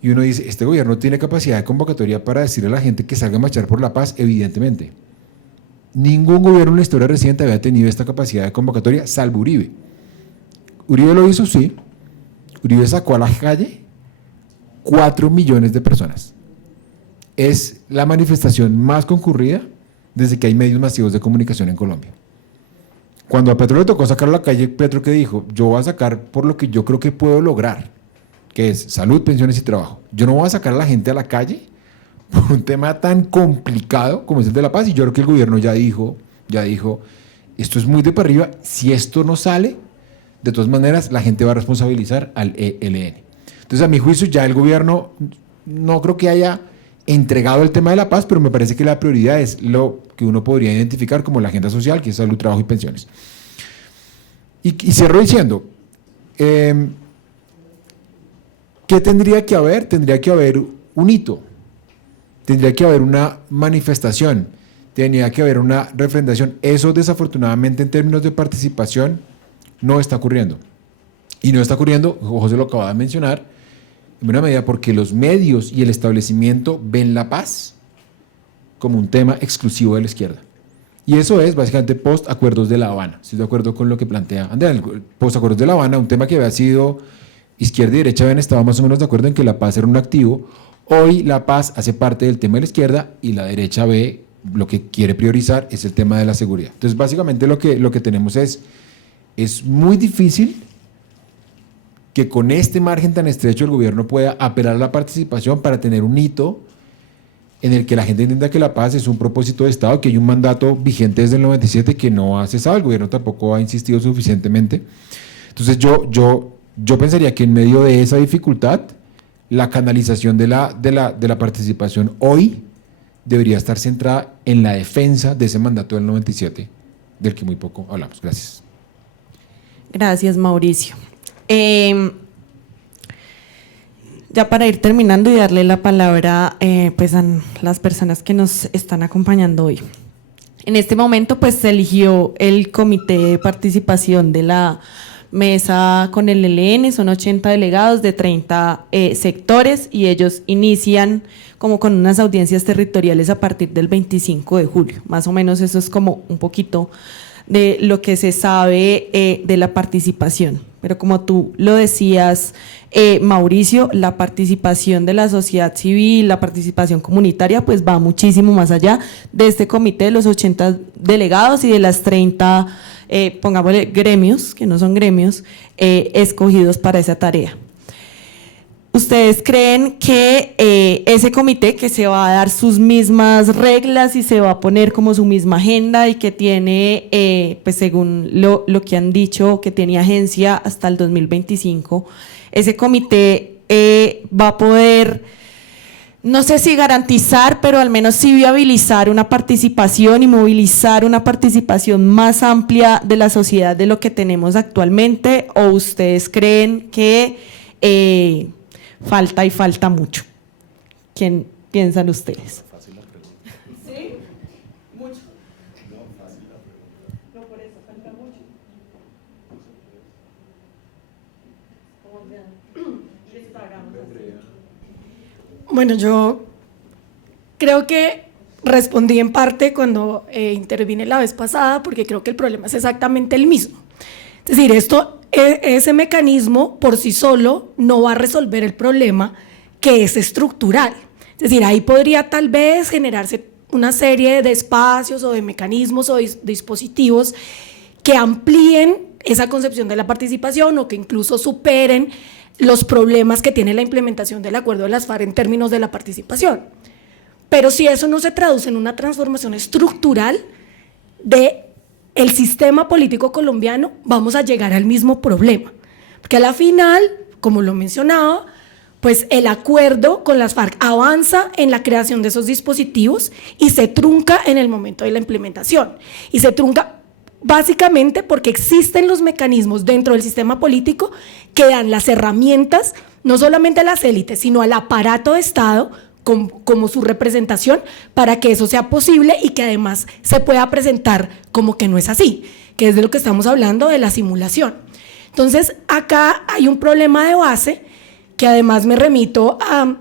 Y uno dice, este gobierno tiene capacidad de convocatoria para decirle a la gente que salga a marchar por la paz, evidentemente. Ningún gobierno en la historia reciente había tenido esta capacidad de convocatoria, salvo Uribe. Uribe lo hizo, sí. Uribe sacó a la calle 4 millones de personas. Es la manifestación más concurrida desde que hay medios masivos de comunicación en Colombia. Cuando a Petro le tocó sacar a la calle, Petro que dijo, yo voy a sacar por lo que yo creo que puedo lograr, que es salud, pensiones y trabajo. Yo no voy a sacar a la gente a la calle por un tema tan complicado como es el de la paz, y yo creo que el gobierno ya dijo, esto es muy de para arriba, si esto no sale, de todas maneras la gente va a responsabilizar al ELN. Entonces a mi juicio ya el gobierno no creo que haya entregado el tema de la paz, pero me parece que la prioridad es lo que uno podría identificar como la agenda social, que es salud, trabajo y pensiones. Y cierro diciendo, ¿qué tendría que haber? Tendría que haber un hito, tendría que haber una manifestación, tendría que haber una refrendación. Eso desafortunadamente en términos de participación no está ocurriendo. Y no está ocurriendo, José lo acaba de mencionar, en buena medida porque los medios y el establecimiento ven la paz como un tema exclusivo de la izquierda. Y eso es básicamente post-acuerdos de La Habana. Estoy de acuerdo con lo que plantea Andrea. Post-acuerdos de La Habana, un tema que había sido izquierda y derecha habían estado más o menos de acuerdo en que la paz era un activo. Hoy la paz hace parte del tema de la izquierda y la derecha ve lo que quiere priorizar es el tema de la seguridad. Entonces básicamente lo que tenemos es muy difícil que con este margen tan estrecho el gobierno pueda apelar a la participación para tener un hito en el que la gente entienda que la paz es un propósito de Estado, que hay un mandato vigente desde el 97 que no ha cesado, el gobierno tampoco ha insistido suficientemente. Entonces yo pensaría que en medio de esa dificultad, la canalización de la participación hoy debería estar centrada en la defensa de ese mandato del 97, del que muy poco hablamos. Gracias. Gracias, Mauricio. Ya para ir terminando y darle la palabra pues a las personas que nos están acompañando hoy. En este momento pues se eligió el comité de participación de la mesa con el ELN, son 80 delegados de 30 sectores y ellos inician como con unas audiencias territoriales a partir del 25 de julio. Más o menos eso es como un poquito de lo que se sabe de la participación. Pero como tú lo decías, Mauricio, la participación de la sociedad civil, la participación comunitaria, pues va muchísimo más allá de este comité de los 80 delegados y de las 30, pongámosle, gremios, que no son gremios, escogidos para esa tarea. ¿Ustedes creen que ese comité, que se va a dar sus mismas reglas y se va a poner como su misma agenda y que tiene, pues según lo que han dicho, que tiene agencia hasta el 2025, ese comité va a poder, no sé si garantizar, pero al menos sí viabilizar una participación y movilizar una participación más amplia de la sociedad de lo que tenemos actualmente? ¿O ustedes creen que falta mucho? ¿Quién piensan ustedes? Fácil la pregunta. ¿Sí? ¿Mucho? No, fácil la pregunta. No, por eso falta mucho. Bueno, yo creo que respondí en parte cuando intervine la vez pasada, porque creo que el problema es exactamente el mismo. Es decir, ese mecanismo por sí solo no va a resolver el problema, que es estructural. Es decir, ahí podría tal vez generarse una serie de espacios o de mecanismos o dispositivos que amplíen esa concepción de la participación o que incluso superen los problemas que tiene la implementación del acuerdo de las FARC en términos de la participación. Pero si eso no se traduce en una transformación estructural del sistema político colombiano, vamos a llegar al mismo problema. Porque a la final, como lo mencionaba, pues el acuerdo con las FARC avanza en la creación de esos dispositivos y se trunca en el momento de la implementación. Y se trunca básicamente porque existen los mecanismos dentro del sistema político que dan las herramientas, no solamente a las élites, sino al aparato de Estado como su representación, para que eso sea posible y que además se pueda presentar como que no es así, que es de lo que estamos hablando, de la simulación. Entonces, acá hay un problema de base que además me remito a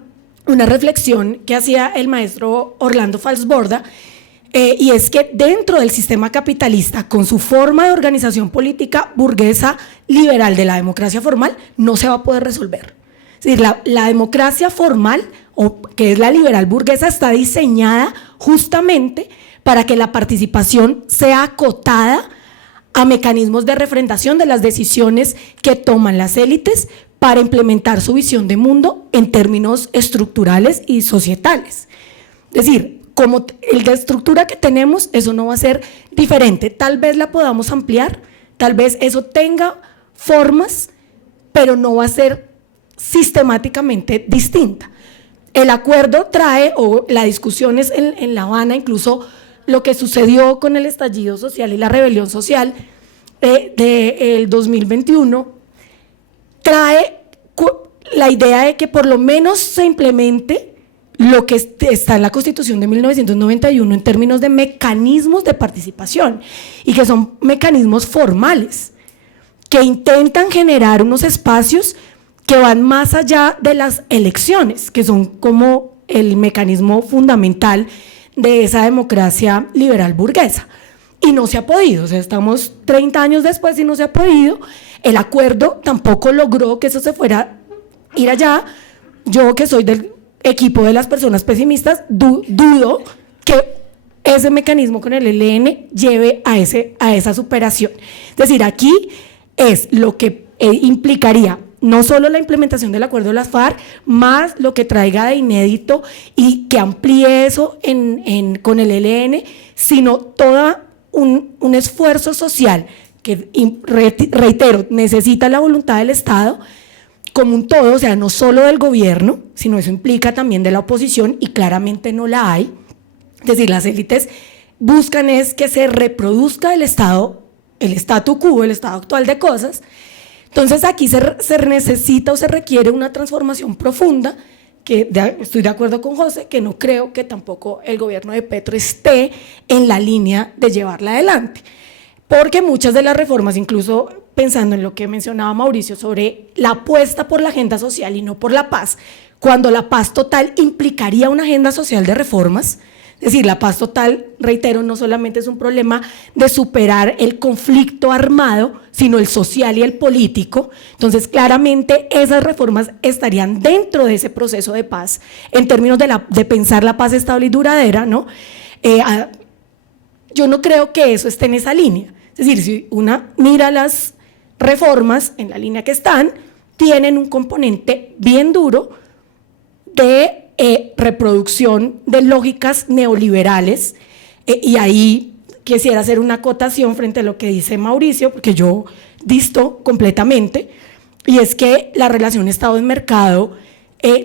una reflexión que hacía el maestro Orlando Falsborda, y es que dentro del sistema capitalista, con su forma de organización política burguesa liberal de la democracia formal, no se va a poder resolver. Es decir, la democracia formal, o que es la liberal burguesa, está diseñada justamente para que la participación sea acotada a mecanismos de refrendación de las decisiones que toman las élites para implementar su visión de mundo en términos estructurales y societales. Es decir, como la estructura que tenemos, eso no va a ser diferente. Tal vez la podamos ampliar, tal vez eso tenga formas, pero no va a ser sistemáticamente distinta. El acuerdo trae, o la discusión es en La Habana, incluso lo que sucedió con el estallido social y la rebelión social del 2021, trae la idea de que por lo menos se implemente lo que está en la Constitución de 1991 en términos de mecanismos de participación, y que son mecanismos formales, que intentan generar unos espacios que van más allá de las elecciones, que son como el mecanismo fundamental de esa democracia liberal burguesa. Y no se ha podido, o sea, estamos 30 años después y no se ha podido. El acuerdo tampoco logró que eso se fuera a ir allá. Yo, que soy del equipo de las personas pesimistas, dudo que ese mecanismo con el ELN lleve a esa superación. Es decir, aquí es lo que implicaría no solo la implementación del acuerdo de las FARC, más lo que traiga de inédito y que amplíe eso con el ELN, sino todo un esfuerzo social que, reitero, necesita la voluntad del Estado como un todo, o sea, no solo del gobierno, sino eso implica también de la oposición, y claramente no la hay. Es decir, las élites buscan es que se reproduzca el Estado, el statu quo, el estado actual de cosas. Entonces aquí se necesita o se requiere una transformación profunda, que estoy de acuerdo con José, que no creo que tampoco el gobierno de Petro esté en la línea de llevarla adelante, porque muchas de las reformas, incluso pensando en lo que mencionaba Mauricio sobre la apuesta por la agenda social y no por la paz, cuando la paz total implicaría una agenda social de reformas, Es decir, la paz total, reitero, no solamente es un problema de superar el conflicto armado, sino el social y el político. Entonces, claramente, esas reformas estarían dentro de ese proceso de paz, en términos de pensar la paz estable y duradera, ¿no? Yo no creo que eso esté en esa línea. Es decir, si una mira las reformas en la línea que están, tienen un componente bien duro de reproducción de lógicas neoliberales, y ahí quisiera hacer una acotación frente a lo que dice Mauricio, porque yo disto completamente, y es que la relación Estado en mercado,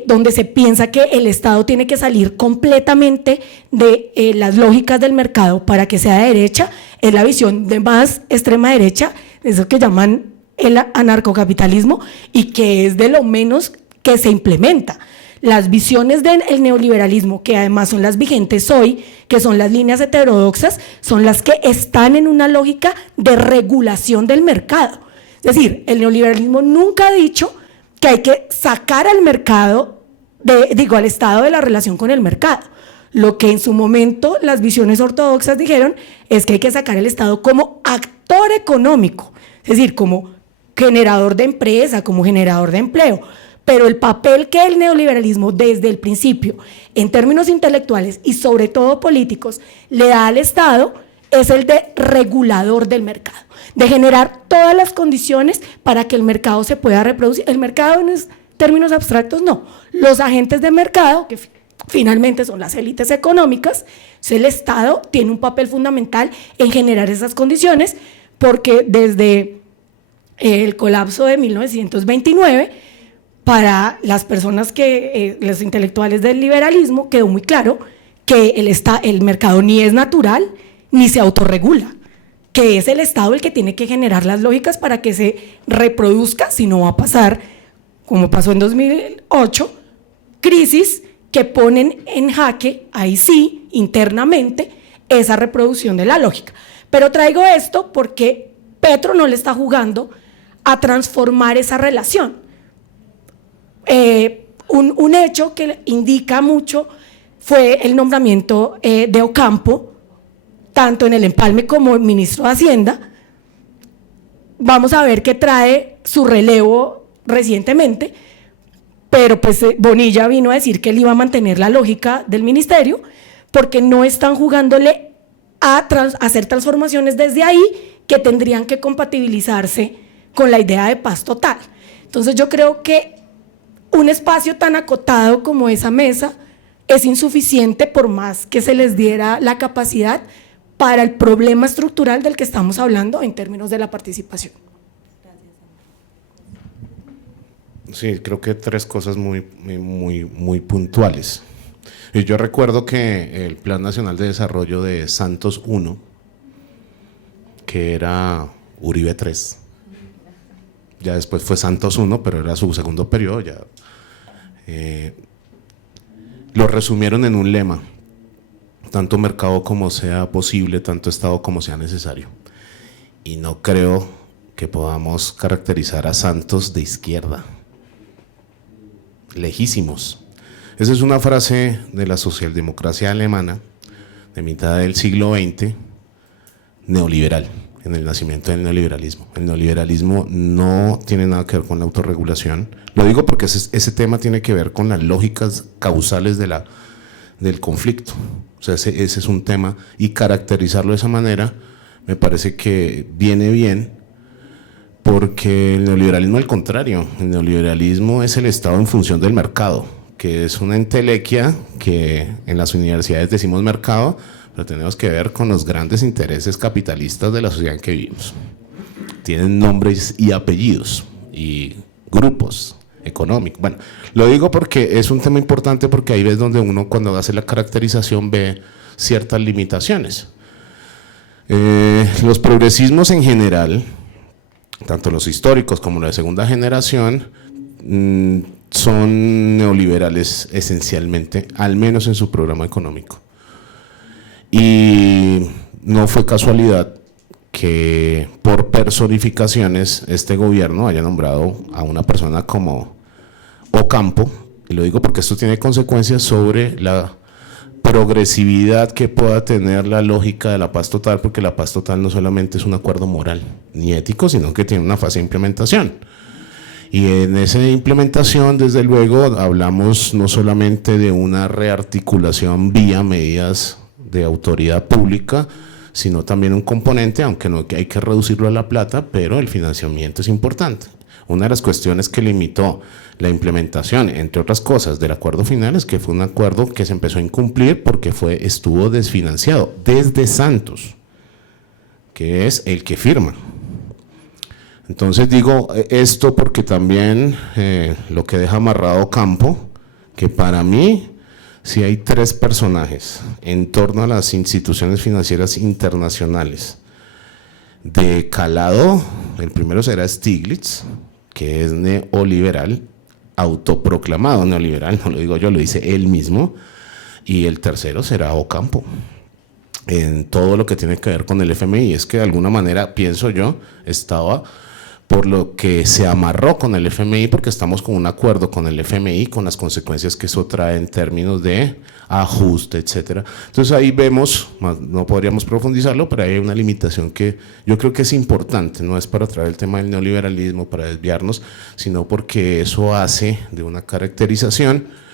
donde se piensa que el Estado tiene que salir completamente de las lógicas del mercado para que sea de derecha, es la visión de más extrema derecha, eso que llaman el anarcocapitalismo, y que es de lo menos que se implementa. Las visiones del neoliberalismo, que además son las vigentes hoy, que son las líneas heterodoxas, son las que están en una lógica de regulación del mercado. Es decir, el neoliberalismo nunca ha dicho que hay que sacar al mercado, al Estado de la relación con el mercado. Lo que en su momento las visiones ortodoxas dijeron es que hay que sacar al Estado como actor económico, es decir, como generador de empresa, como generador de empleo. Pero el papel que el neoliberalismo desde el principio, en términos intelectuales y sobre todo políticos, le da al Estado es el de regulador del mercado, de generar todas las condiciones para que el mercado se pueda reproducir. El mercado en términos abstractos no, los agentes de mercado, que finalmente son las élites económicas, el Estado tiene un papel fundamental en generar esas condiciones, porque desde el colapso de 1929, para las personas los intelectuales del liberalismo, quedó muy claro que el mercado ni es natural ni se autorregula, que es el Estado el que tiene que generar las lógicas para que se reproduzca, si no va a pasar, como pasó en 2008, crisis que ponen en jaque, ahí sí, internamente, esa reproducción de la lógica. Pero traigo esto porque Petro no le está jugando a transformar esa relación. Un hecho que indica mucho fue el nombramiento de Ocampo, tanto en el empalme como ministro de Hacienda. Vamos a ver qué trae su relevo recientemente, pero pues Bonilla vino a decir que él iba a mantener la lógica del ministerio, porque no están jugándole a hacer transformaciones desde ahí que tendrían que compatibilizarse con la idea de paz total. Entonces yo creo que un espacio tan acotado como esa mesa es insuficiente, por más que se les diera la capacidad para el problema estructural del que estamos hablando en términos de la participación. Sí, creo que tres cosas muy puntuales. Yo recuerdo que el Plan Nacional de Desarrollo de Santos I, que era Uribe III, ya después fue Santos I, pero era su segundo periodo, ya lo resumieron en un lema: tanto mercado como sea posible, tanto Estado como sea necesario. Y no creo que podamos caracterizar a Santos de izquierda, lejísimos. Esa es una frase de la socialdemocracia alemana de mitad del siglo XX, neoliberal, en el nacimiento del neoliberalismo. El neoliberalismo no tiene nada que ver con la autorregulación. Lo digo porque ese tema tiene que ver con las lógicas causales del conflicto. O sea, ese es un tema, y caracterizarlo de esa manera me parece que viene bien, porque el neoliberalismo, al contrario, el neoliberalismo es el Estado en función del mercado, que es una entelequia que en las universidades decimos mercado, pero tenemos que ver con los grandes intereses capitalistas de la sociedad en que vivimos. Tienen nombres y apellidos y grupos económicos. Bueno, lo digo porque es un tema importante, porque ahí ves donde uno, cuando hace la caracterización, ve ciertas limitaciones. Los progresismos en general, tanto los históricos como los de segunda generación, son neoliberales esencialmente, al menos en su programa económico. Y no fue casualidad que por personificaciones este gobierno haya nombrado a una persona como Ocampo, y lo digo porque esto tiene consecuencias sobre la progresividad que pueda tener la lógica de la paz total, porque la paz total no solamente es un acuerdo moral ni ético, sino que tiene una fase de implementación. Y en esa implementación, desde luego, hablamos no solamente de una rearticulación vía medidas de autoridad pública, sino también un componente, aunque no hay que reducirlo a la plata, pero el financiamiento es importante. Una de las cuestiones que limitó la implementación, entre otras cosas, del acuerdo final es que fue un acuerdo que se empezó a incumplir porque estuvo desfinanciado desde Santos, que es el que firma. Entonces digo esto porque también lo que deja amarrado Campo, que para mí si hay 3 personajes en torno a las instituciones financieras internacionales de calado, el primero será Stiglitz, que es neoliberal, autoproclamado neoliberal, no lo digo yo, lo dice él mismo, y el tercero será Ocampo, en todo lo que tiene que ver con el FMI. Es que de alguna manera, pienso yo, estaba por lo que se amarró con el FMI, porque estamos con un acuerdo con el FMI, con las consecuencias que eso trae en términos de ajuste, etcétera. Entonces ahí vemos, no podríamos profundizarlo, pero hay una limitación que yo creo que es importante, no es para traer el tema del neoliberalismo, para desviarnos, sino porque eso hace de una caracterización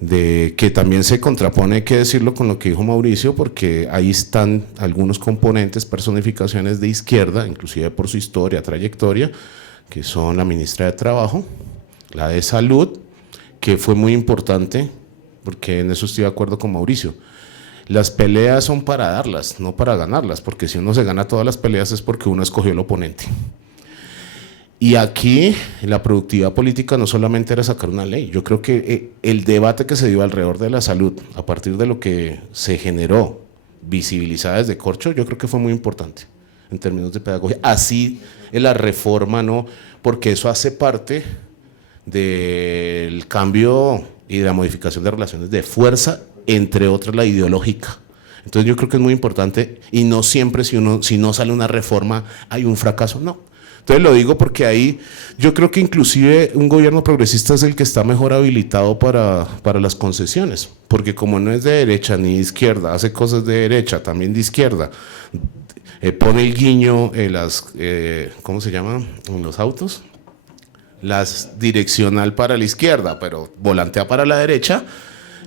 de que también se contrapone, hay que decirlo, con lo que dijo Mauricio, porque ahí están algunos componentes, personificaciones de izquierda, inclusive por su historia, trayectoria, que son la ministra de Trabajo, la de Salud, que fue muy importante, porque en eso estoy de acuerdo con Mauricio. Las peleas son para darlas, no para ganarlas, porque si uno se gana todas las peleas es porque uno escogió el oponente. Y aquí la productividad política no solamente era sacar una ley, yo creo que el debate que se dio alrededor de la salud, a partir de lo que se generó visibilizada desde Corcho, yo creo que fue muy importante en términos de pedagogía. Así la reforma no, porque eso hace parte del cambio y de la modificación de relaciones de fuerza, entre otras la ideológica. Entonces yo creo que es muy importante, y no siempre si no sale una reforma hay un fracaso, no. Entonces lo digo porque ahí yo creo que inclusive un gobierno progresista es el que está mejor habilitado para las concesiones, porque como no es de derecha ni de izquierda, hace cosas de derecha, también de izquierda, pone el guiño en las, ¿cómo se llama? En los autos, las direccional para la izquierda, pero volantea para la derecha,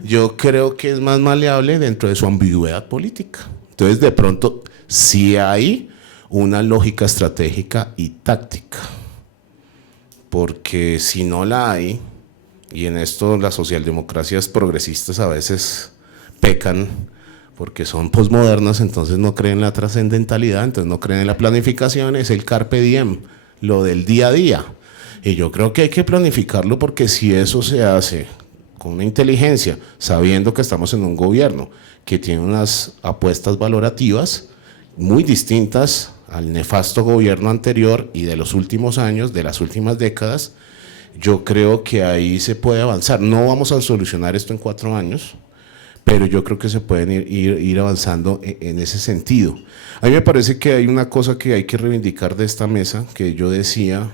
yo creo que es más maleable dentro de su ambigüedad política. Entonces de pronto sí hay una lógica estratégica y táctica, porque si no la hay, y en esto las socialdemocracias progresistas a veces pecan porque son posmodernas, entonces no creen en la trascendentalidad, entonces no creen en la planificación, es el carpe diem, lo del día a día, y yo creo que hay que planificarlo, porque si eso se hace con una inteligencia, sabiendo que estamos en un gobierno que tiene unas apuestas valorativas muy distintas al nefasto gobierno anterior y de los últimos años, de las últimas décadas, yo creo que ahí se puede avanzar. No vamos a solucionar esto en 4 años, pero yo creo que se pueden ir avanzando en ese sentido. A mí me parece que hay una cosa que hay que reivindicar de esta mesa, que yo decía,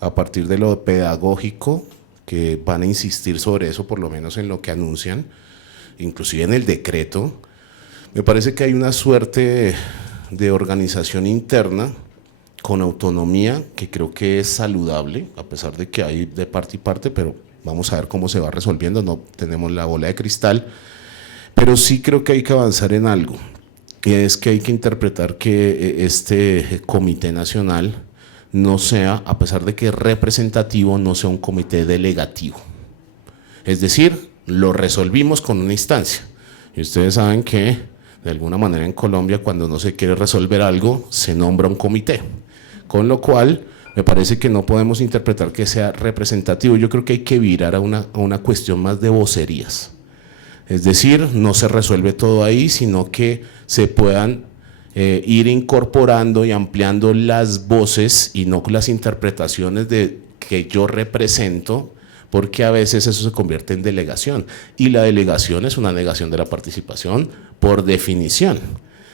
a partir de lo pedagógico, que van a insistir sobre eso, por lo menos en lo que anuncian, inclusive en el decreto. Me parece que hay una suerte de organización interna con autonomía que creo que es saludable, a pesar de que hay de parte y parte, pero vamos a ver cómo se va resolviendo, no tenemos la bola de cristal, pero sí creo que hay que avanzar en algo, y es que hay que interpretar que este comité nacional no sea, a pesar de que es representativo, no sea un comité delegativo. Es decir, lo resolvimos con una instancia, y ustedes saben que de alguna manera en Colombia, cuando no se quiere resolver algo, se nombra un comité, con lo cual me parece que no podemos interpretar que sea representativo. Yo creo que hay que virar a una cuestión más de vocerías, es decir, no se resuelve todo ahí, sino que se puedan ir incorporando y ampliando las voces y no las interpretaciones de que yo represento, porque a veces eso se convierte en delegación, y la delegación es una negación de la participación por definición,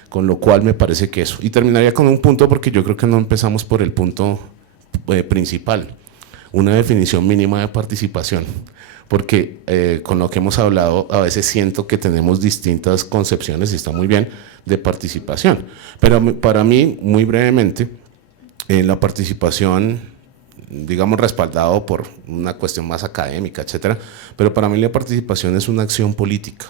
con lo cual me parece que eso. Y terminaría con un punto, porque yo creo que no empezamos por el punto principal. una definición mínima de participación, porque con lo que hemos hablado a veces siento que tenemos distintas concepciones, y está muy bien, de participación. Pero para mí, muy brevemente, la participación, digamos, respaldado por una cuestión más académica, etcétera, pero para mí la participación es una acción política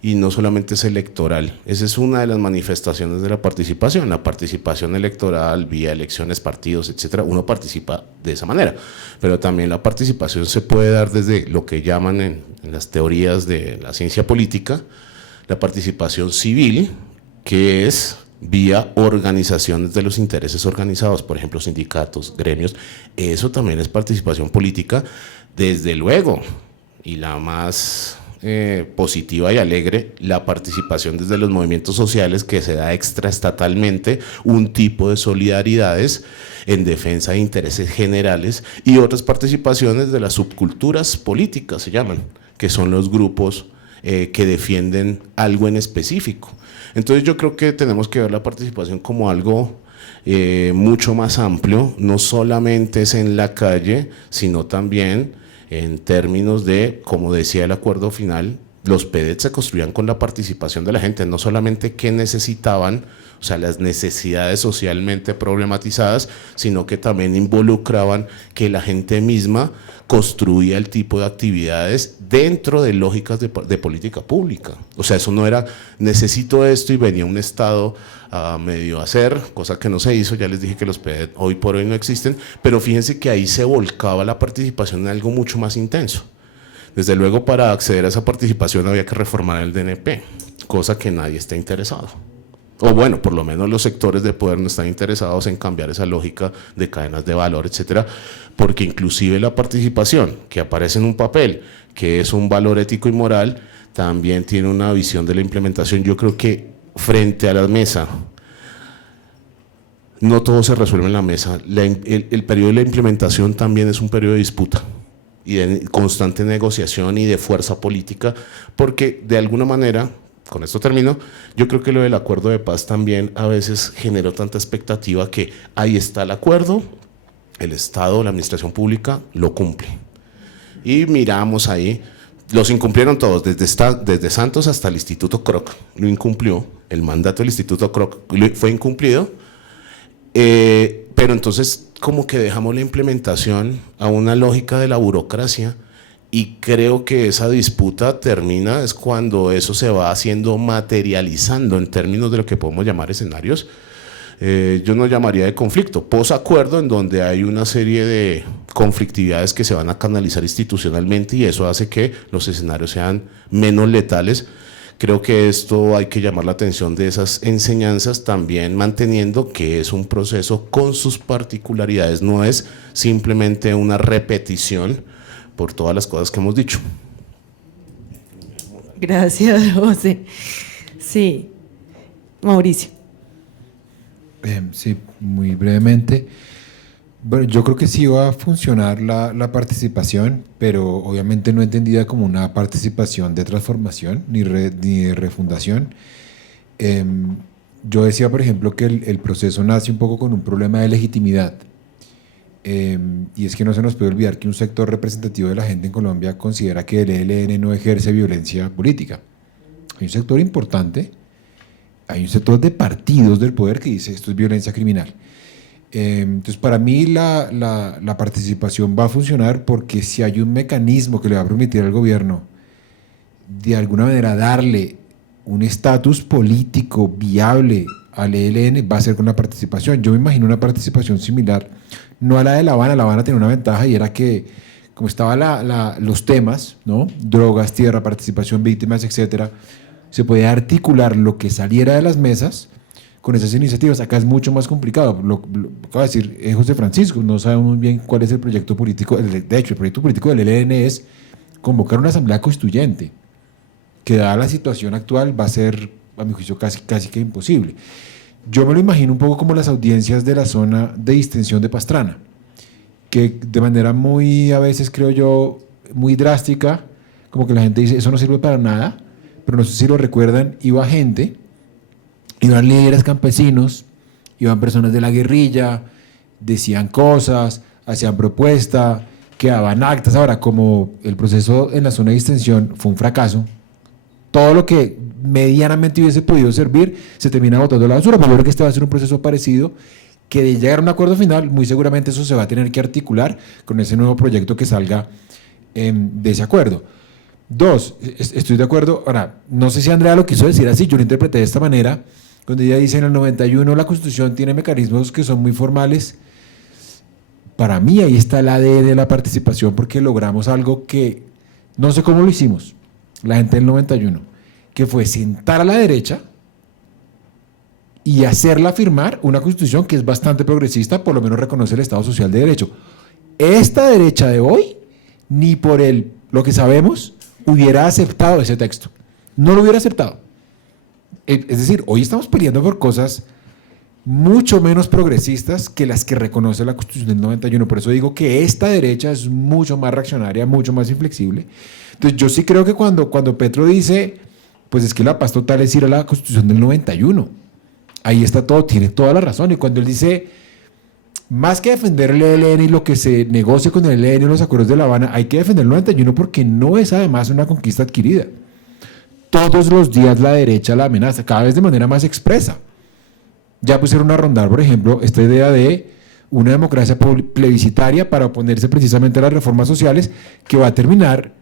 y no solamente es electoral. Esa es una de las manifestaciones de la participación electoral vía elecciones, partidos, etcétera. Uno participa de esa manera, pero también la participación se puede dar desde lo que llaman en las teorías de la ciencia política, la participación civil, que es vía organizaciones de los intereses organizados, por ejemplo, sindicatos, gremios. Eso también es participación política, desde luego, y la más positiva y alegre, la participación desde los movimientos sociales, que se da extraestatalmente, un tipo de solidaridades en defensa de intereses generales, y otras participaciones de las subculturas políticas, se llaman, que son los grupos que defienden algo en específico. Entonces yo creo que tenemos que ver la participación como algo mucho más amplio, no solamente es en la calle, sino también en términos de, como decía el acuerdo final, los PEDET se construían con la participación de la gente, no solamente qué necesitaban, o sea, las necesidades socialmente problematizadas, sino que también involucraban que la gente misma construía el tipo de actividades dentro de lógicas de política pública. O sea, eso no era necesito esto y venía un Estado a medio hacer, cosa que no se hizo. Ya les dije que los PEDET hoy por hoy no existen, pero fíjense que ahí se volcaba la participación en algo mucho más intenso. Desde luego, para acceder a esa participación había que reformar el DNP, cosa que nadie está interesado. O bueno, por lo menos los sectores de poder no están interesados en cambiar esa lógica de cadenas de valor, etcétera, porque inclusive la participación que aparece en un papel, que es un valor ético y moral, también tiene una visión de la implementación. Yo creo que frente a la mesa, no todo se resuelve en la mesa. El periodo de la implementación también es un periodo de disputa y de constante negociación y de fuerza política, porque de alguna manera, con esto termino, yo creo que lo del acuerdo de paz también a veces generó tanta expectativa que ahí está el acuerdo, el Estado, la administración pública lo cumple. Y miramos ahí, los incumplieron todos, desde Santos hasta el Instituto Kroc, lo incumplió, el mandato del Instituto Kroc fue incumplido, pero entonces como que dejamos la implementación a una lógica de la burocracia. Y creo que esa disputa termina es cuando eso se va haciendo materializando en términos de lo que podemos llamar escenarios. Yo no llamaría de conflicto, posacuerdo, en donde hay una serie de conflictividades que se van a canalizar institucionalmente, y eso hace que los escenarios sean menos letales. Creo que esto hay que llamar la atención de esas enseñanzas, también manteniendo que es un proceso con sus particularidades, no es simplemente una repetición por todas las cosas que hemos dicho. Gracias, José. Sí, Mauricio. Sí, muy brevemente. Bueno, yo creo que sí va a funcionar la participación, pero obviamente no entendida como una participación de transformación ni de refundación. Yo decía, por ejemplo, que el proceso nace un poco con un problema de legitimidad. Y es que no se nos puede olvidar que un sector representativo de la gente en Colombia considera que el ELN no ejerce violencia política. Hay un sector importante, hay un sector de partidos del poder que dice esto es violencia criminal. Entonces, para mí la participación va a funcionar porque si hay un mecanismo que le va a permitir al gobierno de alguna manera darle un estatus político viable al ELN, va a ser con la participación. Yo me imagino una participación similar, no a la de La Habana. La Habana tenía una ventaja y era que, como estaban los temas, ¿no? Drogas, tierra, participación, víctimas, etcétera, se podía articular lo que saliera de las mesas con esas iniciativas. Acá es mucho más complicado. Lo acaba de decir José Francisco, no sabemos muy bien cuál es el proyecto político. De hecho, el proyecto político del ELN es convocar una asamblea constituyente, que dada la situación actual va a ser, a mi juicio, casi que imposible. Yo me lo imagino un poco como las audiencias de la zona de distensión de Pastrana, que de manera muy, a veces creo yo, muy drástica, como que la gente dice, eso no sirve para nada, pero no sé si lo recuerdan, iba gente, iban líderes campesinos, iban personas de la guerrilla, decían cosas, hacían propuesta, quedaban actas. Ahora, como el proceso en la zona de distensión fue un fracaso, todo lo que medianamente hubiese podido servir se termina botando a la basura. Pero yo creo que este va a ser un proceso parecido, que de llegar a un acuerdo final, muy seguramente eso se va a tener que articular con ese nuevo proyecto que salga de ese acuerdo. Dos, estoy de acuerdo. Ahora, no sé si Andrea lo quiso decir así, yo lo interpreté de esta manera, cuando ella dice en el 91 la Constitución tiene mecanismos que son muy formales. Para mí ahí está el ADN de la participación, porque logramos algo que no sé cómo lo hicimos, la gente del 91, que fue sentar a la derecha y hacerla firmar una Constitución que es bastante progresista, por lo menos reconoce el Estado Social de Derecho. Esta derecha de hoy, ni por lo que sabemos, hubiera aceptado ese texto. No lo hubiera aceptado. Es decir, hoy estamos peleando por cosas mucho menos progresistas que las que reconoce la Constitución del 91. Por eso digo que esta derecha es mucho más reaccionaria, mucho más inflexible. Entonces yo sí creo que cuando Petro dice, pues es que la paz total es ir a la Constitución del 91, ahí está todo, tiene toda la razón. Y cuando él dice, más que defender el ELN y lo que se negocie con el ELN y los acuerdos de La Habana, hay que defender el 91 porque no es además una conquista adquirida. Todos los días la derecha la amenaza, cada vez de manera más expresa. Ya pusieron a rondar, por ejemplo, esta idea de una democracia plebiscitaria para oponerse precisamente a las reformas sociales, que va a terminar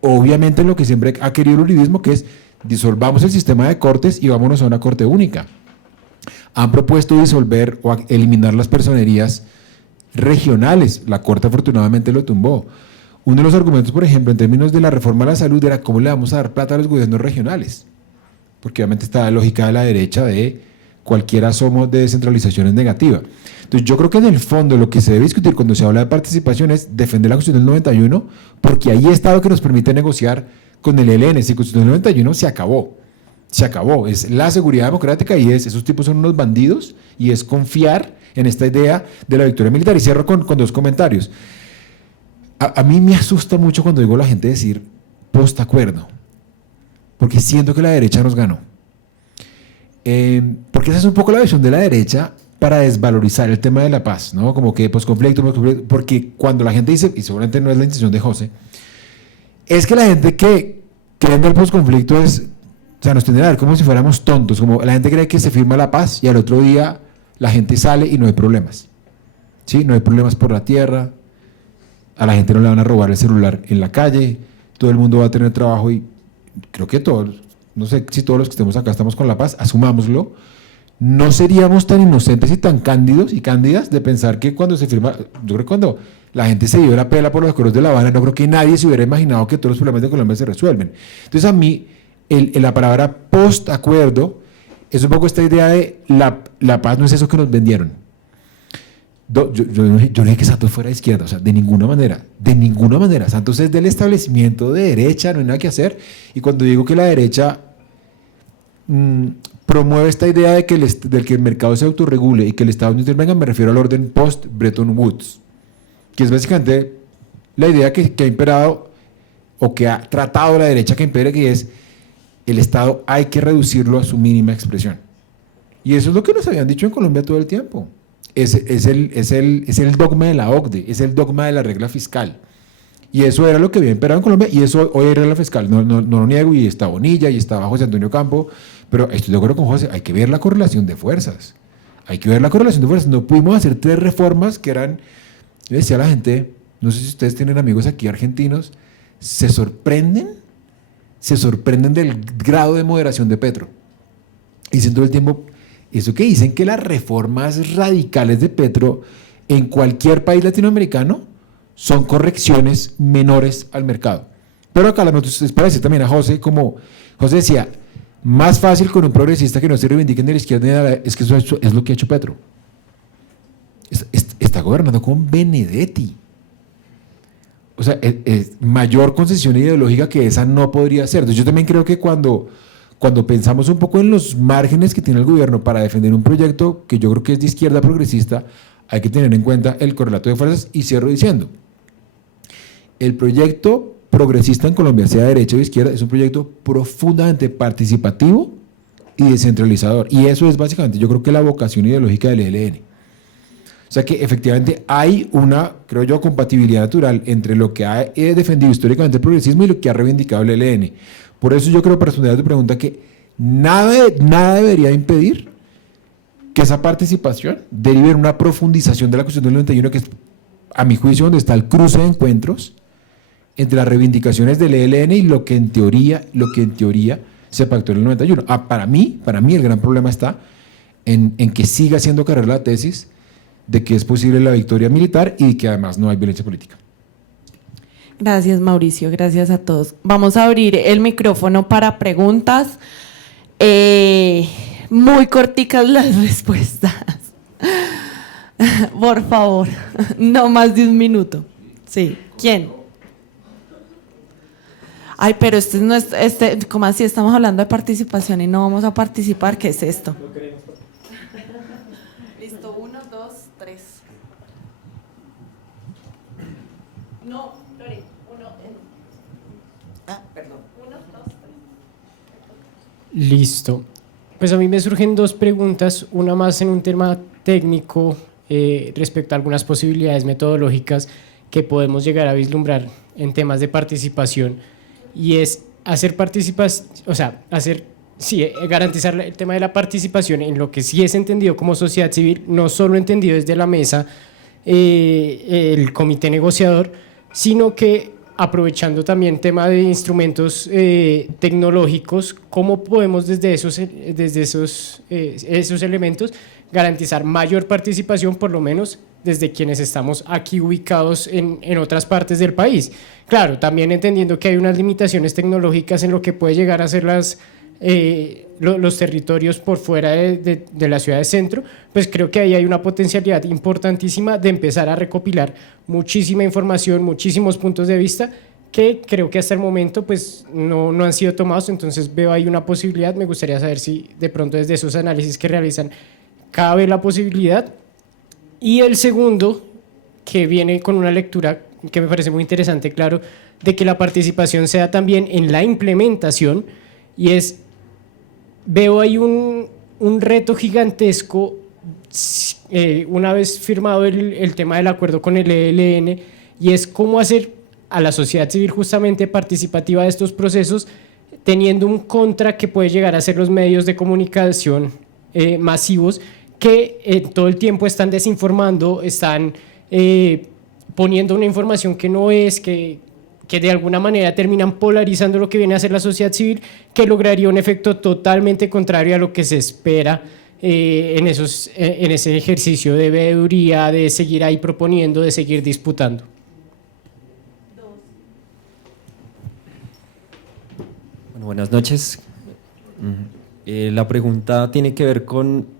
obviamente en lo que siempre ha querido el uribismo, que es disolvamos el sistema de cortes y vámonos a una corte única. Han propuesto disolver o eliminar las personerías regionales. La Corte afortunadamente lo tumbó. Uno de los argumentos, por ejemplo, en términos de la reforma a la salud era cómo le vamos a dar plata a los gobiernos regionales. Porque obviamente está la lógica de la derecha de cualquier asomo de descentralización es negativa. Entonces yo creo que en el fondo lo que se debe discutir cuando se habla de participación es defender la Constitución del 91, porque ahí está lo que nos permite negociar con el ELN. Si la Constitución del 91 se acabó, es la seguridad democrática y esos tipos son unos bandidos, y es confiar en esta idea de la victoria militar. Y cierro con dos comentarios. A mí me asusta mucho cuando digo la gente decir post-acuerdo, porque siento que la derecha nos ganó. Porque esa es un poco la visión de la derecha para desvalorizar el tema de la paz, ¿no? Como que posconflicto, porque cuando la gente dice, y seguramente no es la intención de José, es que la gente que cree en el posconflicto nos tiene que ver como si fuéramos tontos, como la gente cree que se firma la paz y al otro día la gente sale y no hay problemas, ¿sí? No hay problemas por la tierra, a la gente no le van a robar el celular en la calle, todo el mundo va a tener trabajo, y creo que todos, no sé si todos los que estemos acá estamos con la paz, asumámoslo. No seríamos tan inocentes y tan cándidos y cándidas de pensar que cuando se firma, yo creo que cuando la gente se dio la pela por los acuerdos de La Habana, no creo que nadie se hubiera imaginado que todos los problemas de Colombia se resuelven. Entonces a mí, la palabra post-acuerdo es un poco esta idea de la paz no es eso que nos vendieron. Yo dije que Santos fuera de izquierda, o sea, de ninguna manera. Santos es del establecimiento de derecha, no hay nada que hacer. Y cuando digo que la derecha promueve esta idea de que el mercado se autorregule y que el Estado no intervenga, me refiero al orden post-Bretton Woods, que es básicamente la idea que ha imperado o que ha tratado la derecha que impere, que es el Estado hay que reducirlo a su mínima expresión. Y eso es lo que nos habían dicho en Colombia todo el tiempo. Es el dogma de la OCDE, es el dogma de la regla fiscal. Y eso era lo que había imperado en Colombia, y eso hoy es regla fiscal. No lo niego, y está Bonilla, y estaba José Antonio Campo, pero estoy de acuerdo con José, hay que ver la correlación de fuerzas. No pudimos hacer 3 reformas que eran, yo decía a la gente, no sé si ustedes tienen amigos aquí argentinos, se sorprenden del grado de moderación de Petro. Diciendo todo el tiempo, eso que dicen que las reformas radicales de Petro en cualquier país latinoamericano son correcciones menores al mercado. Pero acá es para decir también a José, como José decía, más fácil con un progresista que no se reivindiquen de la izquierda, es que eso es lo que ha hecho Petro. Está gobernando con Benedetti. O sea, mayor concesión ideológica que esa no podría ser. Entonces yo también creo que cuando pensamos un poco en los márgenes que tiene el gobierno para defender un proyecto que yo creo que es de izquierda progresista, hay que tener en cuenta el correlato de fuerzas. Y cierro diciendo, el proyecto progresista en Colombia, sea derecha o izquierda, es un proyecto profundamente participativo y descentralizador. Y eso es básicamente, yo creo que la vocación ideológica del ELN. O sea que efectivamente hay una, creo yo, compatibilidad natural entre lo que ha defendido históricamente el progresismo y lo que ha reivindicado el ELN. Por eso yo creo, para responder a tu pregunta, que nada debería impedir que esa participación derive en una profundización de la Constitución del 91, que es, a mi juicio, donde está el cruce de encuentros entre las reivindicaciones del ELN y lo que en teoría se pactó en el 91. Para mí el gran problema está en que siga siendo carrera la tesis de que es posible la victoria militar y que además no hay violencia política. Gracias, Mauricio, gracias a todos. Vamos a abrir el micrófono para preguntas. Muy corticas las respuestas. Por favor, no más de un minuto. Sí, ¿quién? Ay, pero no es, ¿cómo así? Estamos hablando de participación y no vamos a participar. ¿Qué es esto? Listo, 1, 2, 3. No, Lore, perdón. 1, 2, 3. Listo. Pues a mí me surgen dos preguntas, una más en un tema técnico respecto a algunas posibilidades metodológicas que podemos llegar a vislumbrar en temas de participación, y es garantizar el tema de la participación en lo que sí es entendido como sociedad civil, no solo entendido desde la mesa, el comité negociador, sino que aprovechando también tema de instrumentos tecnológicos, cómo podemos desde esos elementos garantizar mayor participación, por lo menos desde quienes estamos aquí ubicados en otras partes del país. Claro, también entendiendo que hay unas limitaciones tecnológicas en lo que puede llegar a ser los territorios por fuera de la ciudad de centro, pues creo que ahí hay una potencialidad importantísima de empezar a recopilar muchísima información, muchísimos puntos de vista que creo que hasta el momento pues no han sido tomados. Entonces veo ahí una posibilidad. Me gustaría saber si de pronto desde esos análisis que realizan cabe la posibilidad. Y el segundo, que viene con una lectura que me parece muy interesante, claro, de que la participación sea también en la implementación, y es, veo ahí un reto gigantesco una vez firmado el tema del acuerdo con el ELN, y es cómo hacer a la sociedad civil justamente participativa de estos procesos, teniendo un contra que puede llegar a ser los medios de comunicación masivos, que todo el tiempo están desinformando, están poniendo una información que no es, que de alguna manera terminan polarizando lo que viene a ser la sociedad civil, que lograría un efecto totalmente contrario a lo que se espera en ese ejercicio de veeduría, de seguir ahí proponiendo, de seguir disputando. Bueno, buenas noches. La pregunta tiene que ver con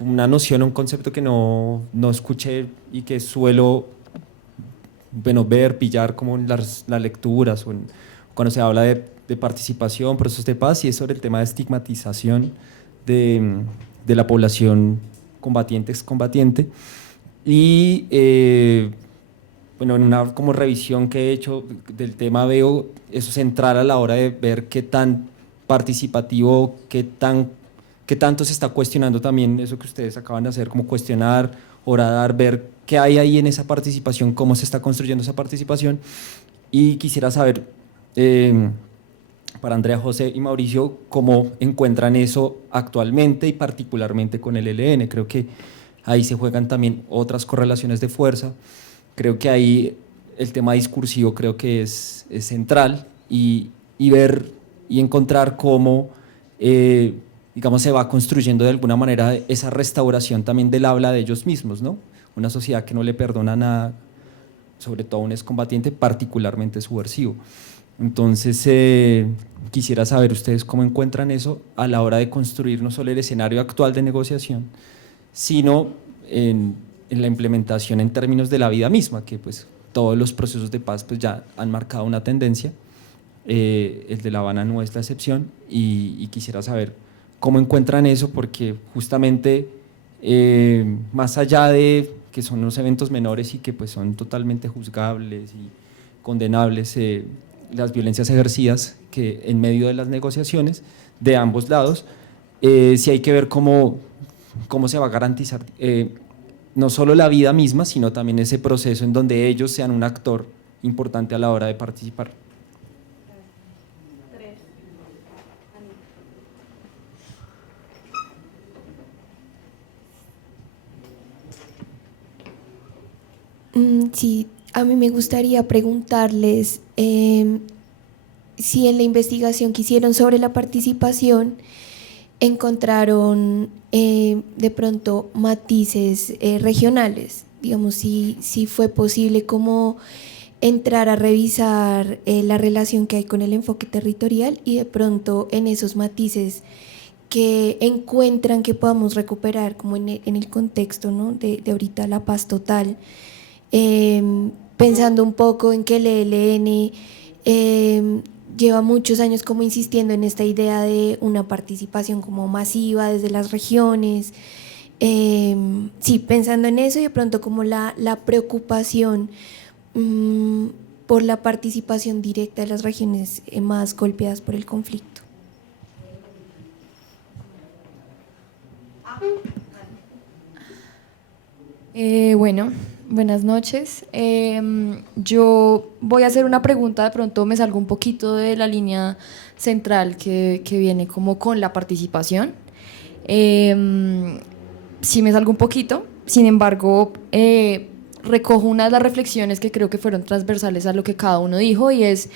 una noción, un concepto que no escuché y que suelo ver, pillar como en las lecturas o cuando se habla de participación, procesos de paz, y es sobre el tema de estigmatización de la población combatiente. Y en una como revisión que he hecho del tema veo eso central a la hora de ver qué tan participativo, qué tanto se está cuestionando también eso que ustedes acaban de hacer, como cuestionar, horadar, ver qué hay ahí en esa participación, cómo se está construyendo esa participación. Y quisiera saber, para Andrea, José y Mauricio, cómo encuentran eso actualmente y particularmente con el ELN. Creo que ahí se juegan también otras correlaciones de fuerza. Creo que ahí el tema discursivo creo que es central, y ver y encontrar cómo digamos, se va construyendo de alguna manera esa restauración también del habla de ellos mismos, ¿no? Una sociedad que no le perdona nada, sobre todo a un excombatiente particularmente subversivo. Entonces, quisiera saber ustedes cómo encuentran eso a la hora de construir no solo el escenario actual de negociación, sino en la implementación en términos de la vida misma, que pues todos los procesos de paz pues ya han marcado una tendencia. El de La Habana no es la excepción, y quisiera saber cómo encuentran eso, porque justamente más allá de que son unos eventos menores y que pues son totalmente juzgables y condenables, las violencias ejercidas que en medio de las negociaciones de ambos lados, sí hay que ver cómo se va a garantizar no solo la vida misma, sino también ese proceso en donde ellos sean un actor importante a la hora de participar. Sí, a mí me gustaría preguntarles si en la investigación que hicieron sobre la participación encontraron de pronto matices regionales, digamos, si fue posible como entrar a revisar la relación que hay con el enfoque territorial y de pronto en esos matices que encuentran que podamos recuperar como en el contexto, ¿no?, de ahorita la paz total, pensando un poco en que el ELN lleva muchos años como insistiendo en esta idea de una participación como masiva desde las regiones, sí, pensando en eso y de pronto como la preocupación por la participación directa de las regiones más golpeadas por el conflicto. Bueno, buenas noches. Yo voy a hacer una pregunta, de pronto me salgo un poquito de la línea central que viene como con la participación. Sí me salgo un poquito, sin embargo, recojo una de las reflexiones que creo que fueron transversales a lo que cada uno dijo y es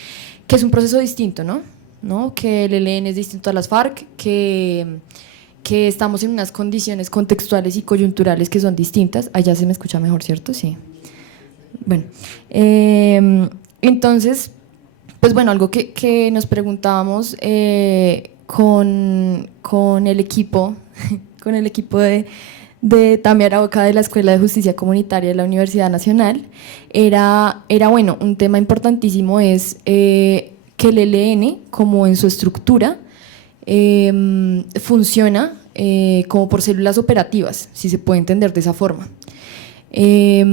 que es un proceso distinto, ¿no? Que el ELN es distinto a las FARC, que estamos en unas condiciones contextuales y coyunturales que son distintas. Allá se me escucha mejor, ¿cierto? Sí. Bueno, entonces, pues bueno, algo que nos preguntábamos con el equipo, con el equipo de Tami Arauca de la Escuela de Justicia Comunitaria de la Universidad Nacional, era bueno, un tema importantísimo es que el ELN, como en su estructura, funciona como por células operativas, si se puede entender de esa forma. Y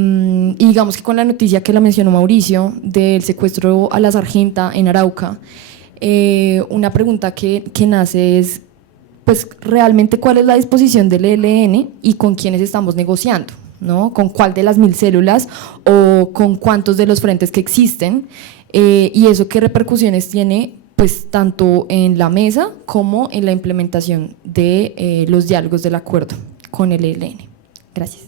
digamos que con la noticia que la mencionó Mauricio del secuestro a la sargenta en Arauca, una pregunta que nace es, pues realmente cuál es la disposición del ELN y con quiénes estamos negociando, ¿no? Con cuál de las 1000 células o con cuántos de los frentes que existen, y eso qué repercusiones tiene pues tanto en la mesa como en la implementación de los diálogos del acuerdo con el ELN. Gracias.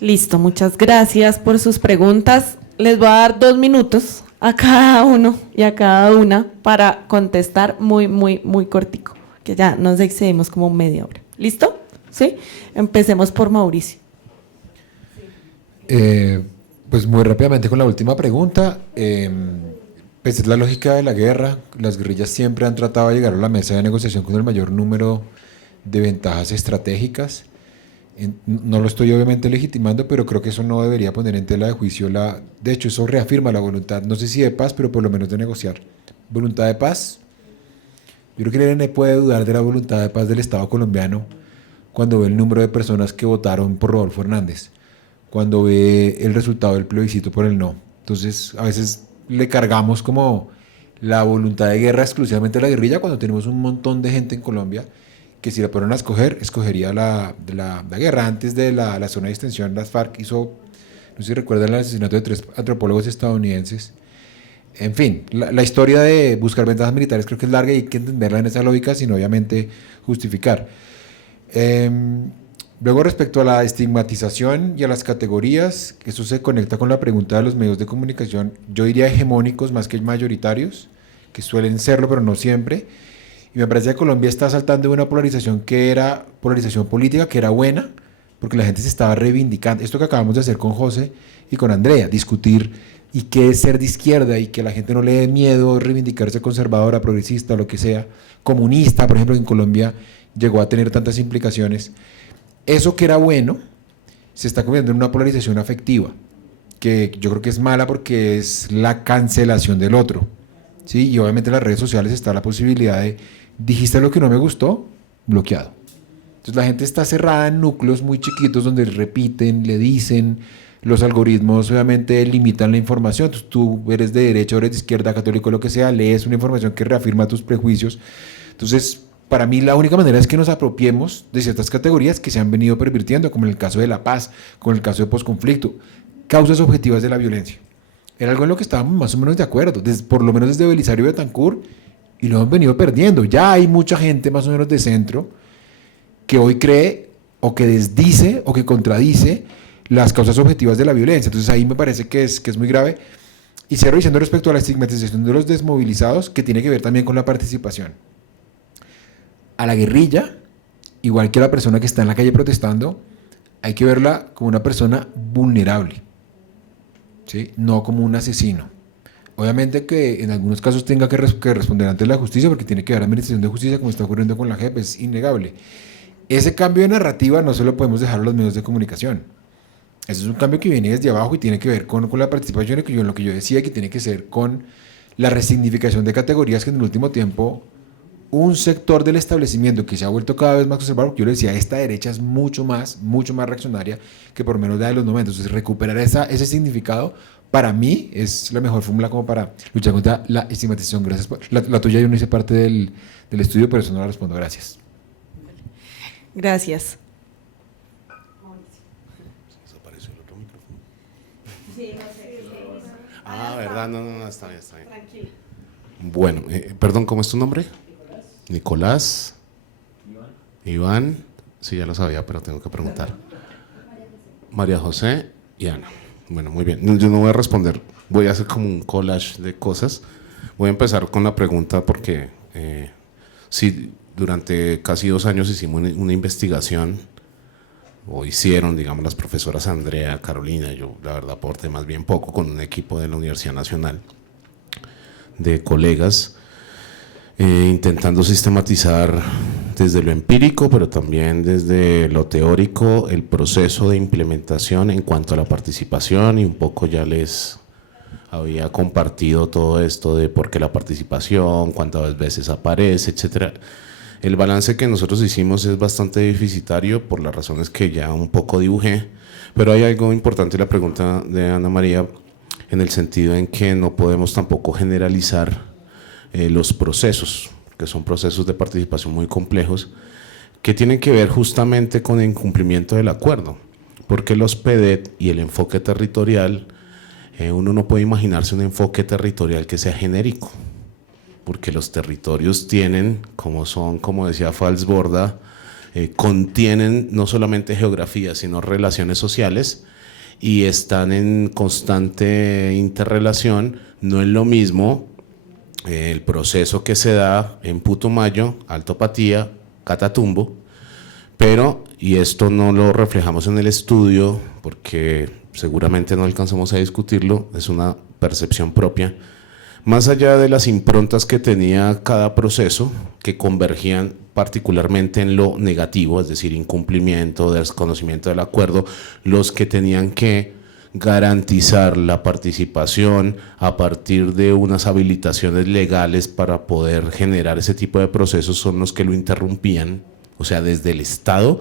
Listo, muchas gracias por sus preguntas. Les voy a dar 2 minutos a cada uno y a cada una para contestar muy cortico, que ya nos excedimos como media hora. ¿Listo? ¿Sí? Empecemos por Mauricio. Pues muy rápidamente con la última pregunta. Pues es la lógica de la guerra. Las guerrillas siempre han tratado de llegar a la mesa de negociación con el mayor número de ventajas estratégicas. No lo estoy obviamente legitimando, pero creo que eso no debería poner en tela de juicio de hecho, eso reafirma la voluntad, no sé si de paz, pero por lo menos de negociar. Voluntad de paz. Yo creo que el ELN puede dudar de la voluntad de paz del Estado colombiano cuando ve el número de personas que votaron por Rodolfo Hernández, cuando ve el resultado del plebiscito por el no. Entonces, a veces le cargamos como la voluntad de guerra exclusivamente a la guerrilla cuando tenemos un montón de gente en Colombia que si la fueran a escoger, escogería la guerra. Antes de la zona de extensión, las FARC hizo, no sé si recuerdan el asesinato de 3 antropólogos estadounidenses. En fin, la historia de buscar ventajas militares creo que es larga y hay que entenderla en esa lógica sin obviamente justificar. Luego, respecto a la estigmatización y a las categorías, eso se conecta con la pregunta de los medios de comunicación, yo diría hegemónicos más que mayoritarios, que suelen serlo, pero no siempre. Y me parece que Colombia está saltando de una polarización que era polarización política, que era buena, porque la gente se estaba reivindicando. Esto que acabamos de hacer con José y con Andrea, discutir y qué es ser de izquierda y que la gente no le dé miedo reivindicarse conservadora, progresista, lo que sea, comunista, por ejemplo, en Colombia llegó a tener tantas implicaciones. Eso que era bueno se está convirtiendo en una polarización afectiva, que yo creo que es mala porque es la cancelación del otro, ¿sí? Y obviamente en las redes sociales está la posibilidad de, dijiste lo que no me gustó, bloqueado. Entonces la gente está cerrada en núcleos muy chiquitos donde repiten, le dicen, los algoritmos obviamente limitan la información. Entonces tú eres de derecha, eres de izquierda, católico, lo que sea, lees una información que reafirma tus prejuicios. Entonces para mí la única manera es que nos apropiemos de ciertas categorías que se han venido pervirtiendo, como en el caso de la paz, como en el caso de posconflicto, causas objetivas de la violencia. Era algo en lo que estábamos más o menos de acuerdo, por lo menos desde Belisario Betancur, y lo hemos venido perdiendo. Ya hay mucha gente más o menos de centro que hoy cree o que desdice o que contradice las causas objetivas de la violencia. Entonces ahí me parece que es muy grave. Y cierro diciendo respecto a la estigmatización de los desmovilizados, que tiene que ver también con la participación. A la guerrilla, igual que a la persona que está en la calle protestando, hay que verla como una persona vulnerable, ¿sí? No como un asesino. Obviamente que en algunos casos tenga que responder ante la justicia, porque tiene que haber administración de justicia, como está ocurriendo con la JEP, es innegable. Ese cambio de narrativa no se lo podemos dejar a los medios de comunicación. Ese es un cambio que viene desde abajo y tiene que ver con la participación, y lo que yo decía, que tiene que ser con la resignificación de categorías que en el último tiempo un sector del establecimiento que se ha vuelto cada vez más conservador, porque yo le decía, esta derecha es mucho más reaccionaria que por menos de los 90. Entonces recuperar ese significado para mí es la mejor fórmula como para luchar contra la estigmatización. Gracias. La tuya yo no hice parte del estudio, pero eso no la respondo. Gracias. Gracias. Ah, ¿verdad? No, está bien. Tranquilo. Bueno, perdón, ¿cómo es tu nombre? Nicolás. Iván. Sí, ya lo sabía, pero tengo que preguntar. María José y Ana. Bueno, muy bien. Yo no voy a responder, voy a hacer como un collage de cosas. Voy a empezar con la pregunta porque sí, durante casi 2 años hicimos una investigación, o hicieron, digamos, las profesoras Andrea, Carolina, yo la verdad aporté más bien poco, con un equipo de la Universidad Nacional de colegas, intentando sistematizar desde lo empírico, pero también desde lo teórico, el proceso de implementación en cuanto a la participación, y un poco ya les había compartido todo esto de por qué la participación, cuántas veces aparece, etcétera. El balance que nosotros hicimos es bastante deficitario por las razones que ya un poco dibujé, pero hay algo importante en la pregunta de Ana María, en el sentido en que no podemos tampoco generalizar los procesos, que son procesos de participación muy complejos, que tienen que ver justamente con el incumplimiento del acuerdo, porque los PEDET y el enfoque territorial, uno no puede imaginarse un enfoque territorial que sea genérico, porque los territorios tienen, como decía Falsborda, contienen no solamente geografía, sino relaciones sociales, y están en constante interrelación. No es lo mismo el proceso que se da en Putumayo, Alto Patía, Catatumbo, pero, y esto no lo reflejamos en el estudio, porque seguramente no alcanzamos a discutirlo, es una percepción propia, más allá de las improntas que tenía cada proceso, que convergían particularmente en lo negativo, es decir, incumplimiento, desconocimiento del acuerdo, los que tenían que garantizar la participación a partir de unas habilitaciones legales para poder generar ese tipo de procesos son los que lo interrumpían. O sea, desde el Estado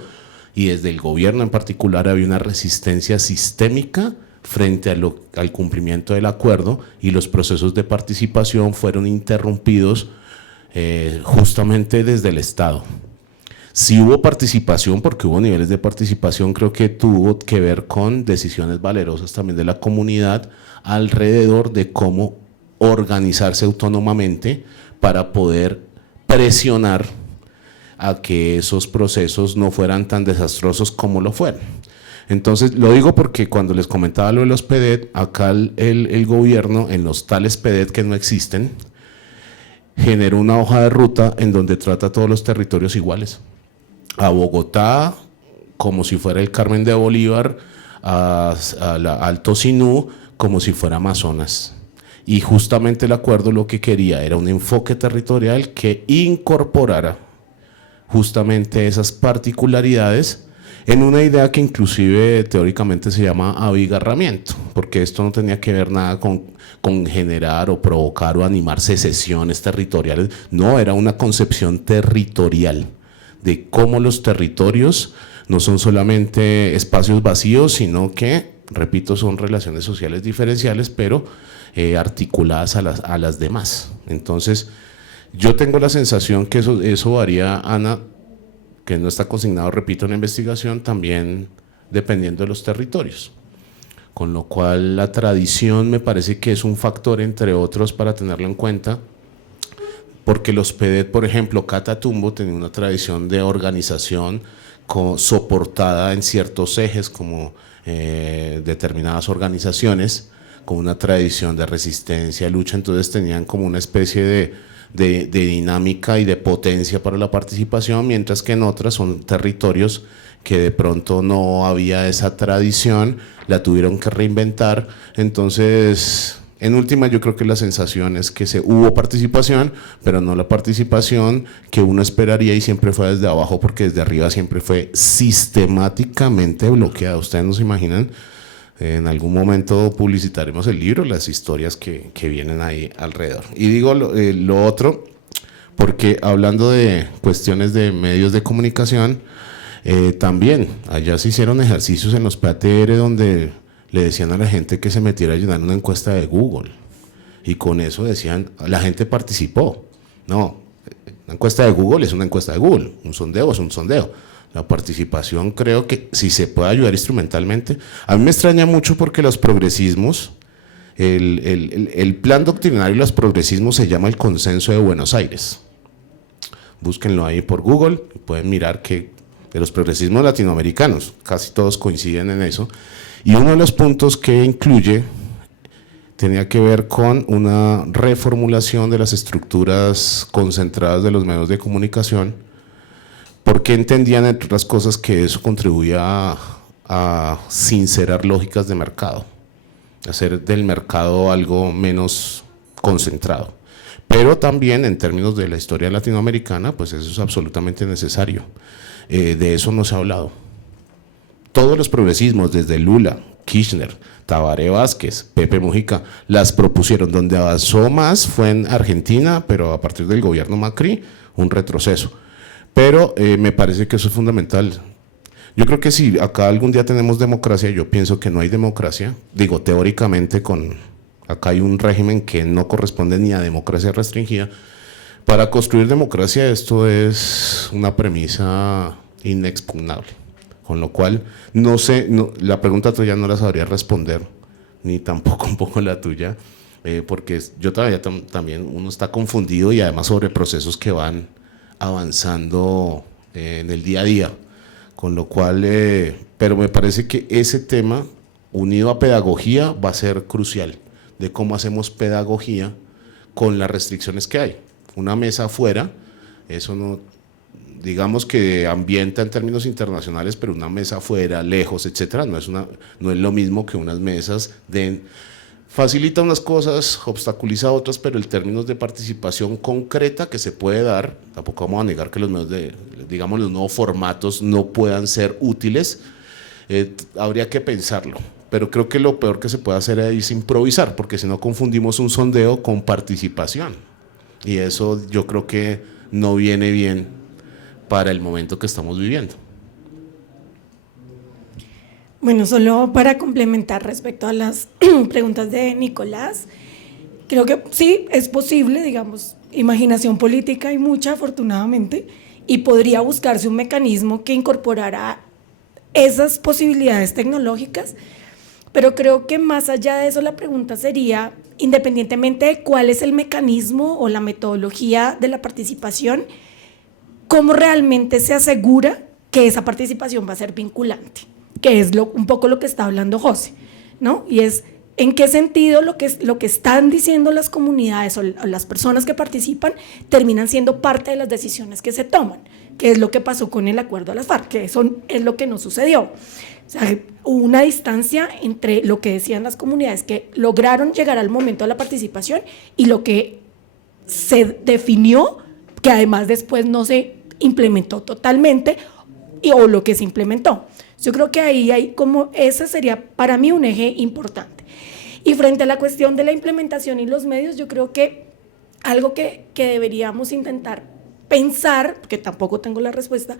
y desde el gobierno en particular había una resistencia sistémica frente al cumplimiento del acuerdo, y los procesos de participación fueron interrumpidos justamente desde el Estado. Sí hubo participación, porque hubo niveles de participación, creo que tuvo que ver con decisiones valerosas también de la comunidad alrededor de cómo organizarse autónomamente para poder presionar a que esos procesos no fueran tan desastrosos como lo fueron. Entonces, lo digo porque cuando les comentaba lo de los PEDET, acá el gobierno, en los tales PEDET que no existen, generó una hoja de ruta en donde trata a todos los territorios iguales. A Bogotá, como si fuera el Carmen de Bolívar, a Alto Sinú, como si fuera Amazonas. Y justamente el acuerdo lo que quería era un enfoque territorial que incorporara justamente esas particularidades en una idea que inclusive teóricamente se llama abigarramiento, porque esto no tenía que ver nada con generar o provocar o animar secesiones territoriales, no, era una concepción territorial de cómo los territorios no son solamente espacios vacíos, sino que, repito, son relaciones sociales diferenciales, pero articuladas a las demás. Entonces, Yo tengo la sensación que eso varía, Ana, que no está consignado, repito, en la investigación, también dependiendo de los territorios. Con lo cual la tradición me parece que es un factor, entre otros, para tenerlo en cuenta, porque los PEDET, por ejemplo, Catatumbo tenía una tradición de organización soportada en ciertos ejes, como determinadas organizaciones, con una tradición de resistencia, lucha, entonces tenían como una especie de dinámica y de potencia para la participación, mientras que en otras son territorios que de pronto no había esa tradición, la tuvieron que reinventar. Entonces, en última, yo creo que la sensación es que hubo participación, pero no la participación que uno esperaría, y siempre fue desde abajo, porque desde arriba siempre fue sistemáticamente bloqueada. Ustedes no se imaginan, en algún momento publicitaremos el libro, las historias que vienen ahí alrededor. Y digo lo otro, porque hablando de cuestiones de medios de comunicación, también allá se hicieron ejercicios en los PATR donde le decían a la gente que se metiera a llenar una encuesta de Google, y con eso decían, la gente participó. No, una encuesta de Google es una encuesta de Google, un sondeo es un sondeo. La participación, creo que si se puede ayudar instrumentalmente. A mí me extraña mucho porque los progresismos, el plan doctrinario de los progresismos se llama el Consenso de Buenos Aires. Búsquenlo ahí por Google, pueden mirar que de los progresismos latinoamericanos, casi todos coinciden en eso, y uno de los puntos que incluye tenía que ver con una reformulación de las estructuras concentradas de los medios de comunicación, porque entendían, entre otras cosas, que eso contribuía a sincerar lógicas de mercado, hacer del mercado algo menos concentrado. Pero también en términos de la historia latinoamericana, pues eso es absolutamente necesario. De eso no se ha hablado. Todos los progresismos, desde Lula, Kirchner, Tabaré Vázquez, Pepe Mujica, las propusieron. Donde avanzó más fue en Argentina, pero a partir del gobierno Macri, un retroceso. Pero me parece que eso es fundamental. Yo creo que si acá algún día tenemos democracia, yo pienso que no hay democracia, digo teóricamente, acá hay un régimen que no corresponde ni a democracia restringida. Para construir democracia esto es una premisa inexpugnable, con lo cual no sé, la pregunta tuya no la sabría responder, ni tampoco un poco la tuya, porque yo todavía también uno está confundido, y además sobre procesos que van avanzando en el día a día, con lo cual, pero me parece que ese tema unido a pedagogía va a ser crucial, de cómo hacemos pedagogía con las restricciones que hay. Una mesa afuera, eso no, digamos que ambienta en términos internacionales, pero una mesa afuera, lejos, etcétera, no es lo mismo que unas mesas facilita unas cosas, obstaculiza otras, pero en términos de participación concreta que se puede dar, tampoco vamos a negar que los medios digamos, los nuevos formatos no puedan ser útiles, habría que pensarlo. Pero creo que lo peor que se puede hacer es improvisar, porque si no confundimos un sondeo con participación. Y eso yo creo que no viene bien para el momento que estamos viviendo. Bueno, solo para complementar respecto a las preguntas de Nicolás, creo que sí, es posible, digamos, imaginación política hay mucha, afortunadamente, y podría buscarse un mecanismo que incorporara esas posibilidades tecnológicas, pero creo que más allá de eso la pregunta sería, independientemente de cuál es el mecanismo o la metodología de la participación, ¿cómo realmente se asegura que esa participación va a ser vinculante? Que es un poco lo que está hablando José, ¿no? Y es en qué sentido lo que están diciendo las comunidades o las personas que participan terminan siendo parte de las decisiones que se toman, que es lo que pasó con el acuerdo a las FARC, que eso es lo que no sucedió. O sea, hubo una distancia entre lo que decían las comunidades que lograron llegar al momento de la participación y lo que se definió, que además después no se implementó totalmente, o lo que se implementó. Yo creo que ahí hay como, ese sería para mí un eje importante. Y frente a la cuestión de la implementación y los medios, yo creo que algo que deberíamos intentar pensar, porque tampoco tengo la respuesta,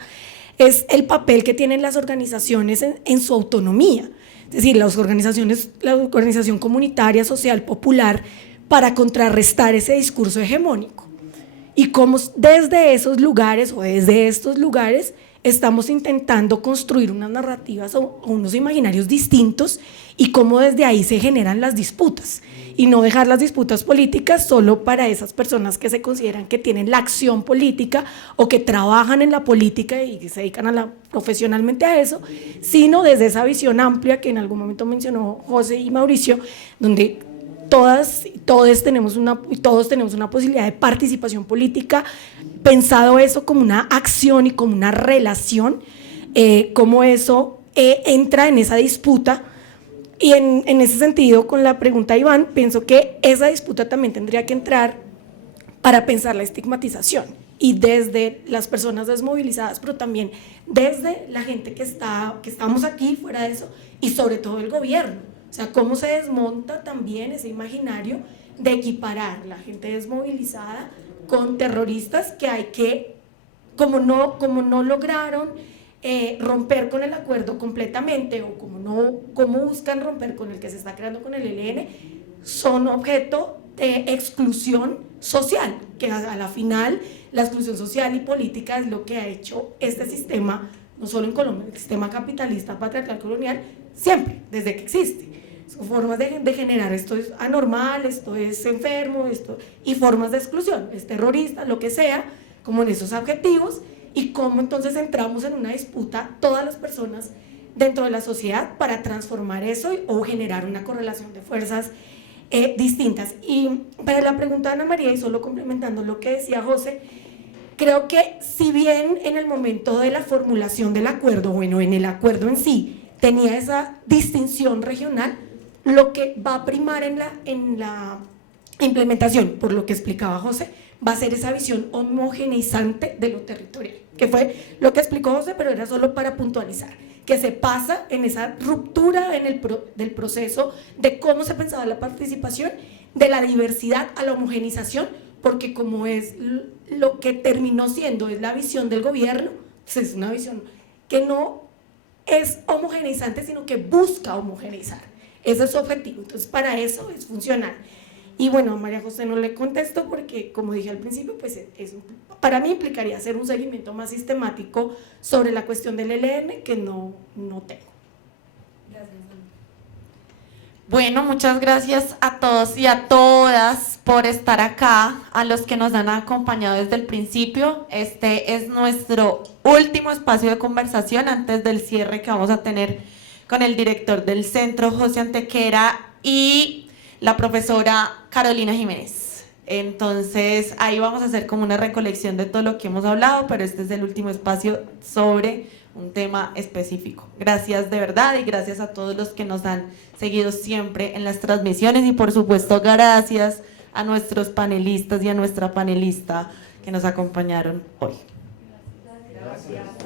es el papel que tienen las organizaciones en su autonomía. Es decir, la organización comunitaria, social, popular, para contrarrestar ese discurso hegemónico. y cómo desde esos lugares o desde estos lugares estamos intentando construir unas narrativas o unos imaginarios distintos y cómo desde ahí se generan las disputas y no dejar las disputas políticas solo para esas personas que se consideran que tienen la acción política o que trabajan en la política y se dedican profesionalmente a eso, sino desde esa visión amplia que en algún momento mencionó José y Mauricio, donde todos tenemos una posibilidad de participación política, pensado eso como una acción y como una relación, cómo eso entra en esa disputa. Y en ese sentido, con la pregunta de Iván, pienso que esa disputa también tendría que entrar para pensar la estigmatización y desde las personas desmovilizadas, pero también desde la gente que estamos aquí fuera de eso y sobre todo el gobierno. O sea, cómo se desmonta también ese imaginario de equiparar la gente desmovilizada con terroristas que hay que, como no lograron romper con el acuerdo completamente o como buscan romper con el que se está creando con el ELN, son objeto de exclusión social, que a la final la exclusión social y política es lo que ha hecho este sistema, no solo en Colombia, el sistema capitalista patriarcal colonial, siempre, desde que existe. Son formas de generar, esto es anormal, esto es enfermo, y formas de exclusión, es terrorista, lo que sea, como en esos objetivos, y cómo entonces entramos en una disputa todas las personas dentro de la sociedad para transformar eso o generar una correlación de fuerzas distintas. Y para la pregunta de Ana María, y solo complementando lo que decía José, creo que si bien en el momento de la formulación del acuerdo, bueno, en el acuerdo en sí, tenía esa distinción regional, lo que va a primar en la implementación, por lo que explicaba José, va a ser esa visión homogeneizante de lo territorial, que fue lo que explicó José, pero era solo para puntualizar, que se pasa en esa ruptura del proceso de cómo se pensaba la participación, de la diversidad a la homogeneización, porque como es lo que terminó siendo, es la visión del gobierno, pues es una visión que no es homogeneizante, sino que busca homogeneizar. Ese es su objetivo, entonces para eso es funcional. Y bueno, a María José no le contesto porque, como dije al principio, pues para mí implicaría hacer un seguimiento más sistemático sobre la cuestión del ELN que no tengo. Gracias. Bueno, muchas gracias a todos y a todas por estar acá, a los que nos han acompañado desde el principio. Este es nuestro último espacio de conversación antes del cierre que vamos a tener con el director del centro, José Antequera, y la profesora Carolina Jiménez. Entonces ahí vamos a hacer como una recolección de todo lo que hemos hablado, pero este es el último espacio sobre un tema específico. Gracias de verdad y gracias a todos los que nos han seguido siempre en las transmisiones y por supuesto gracias a nuestros panelistas y a nuestra panelista que nos acompañaron hoy. Gracias.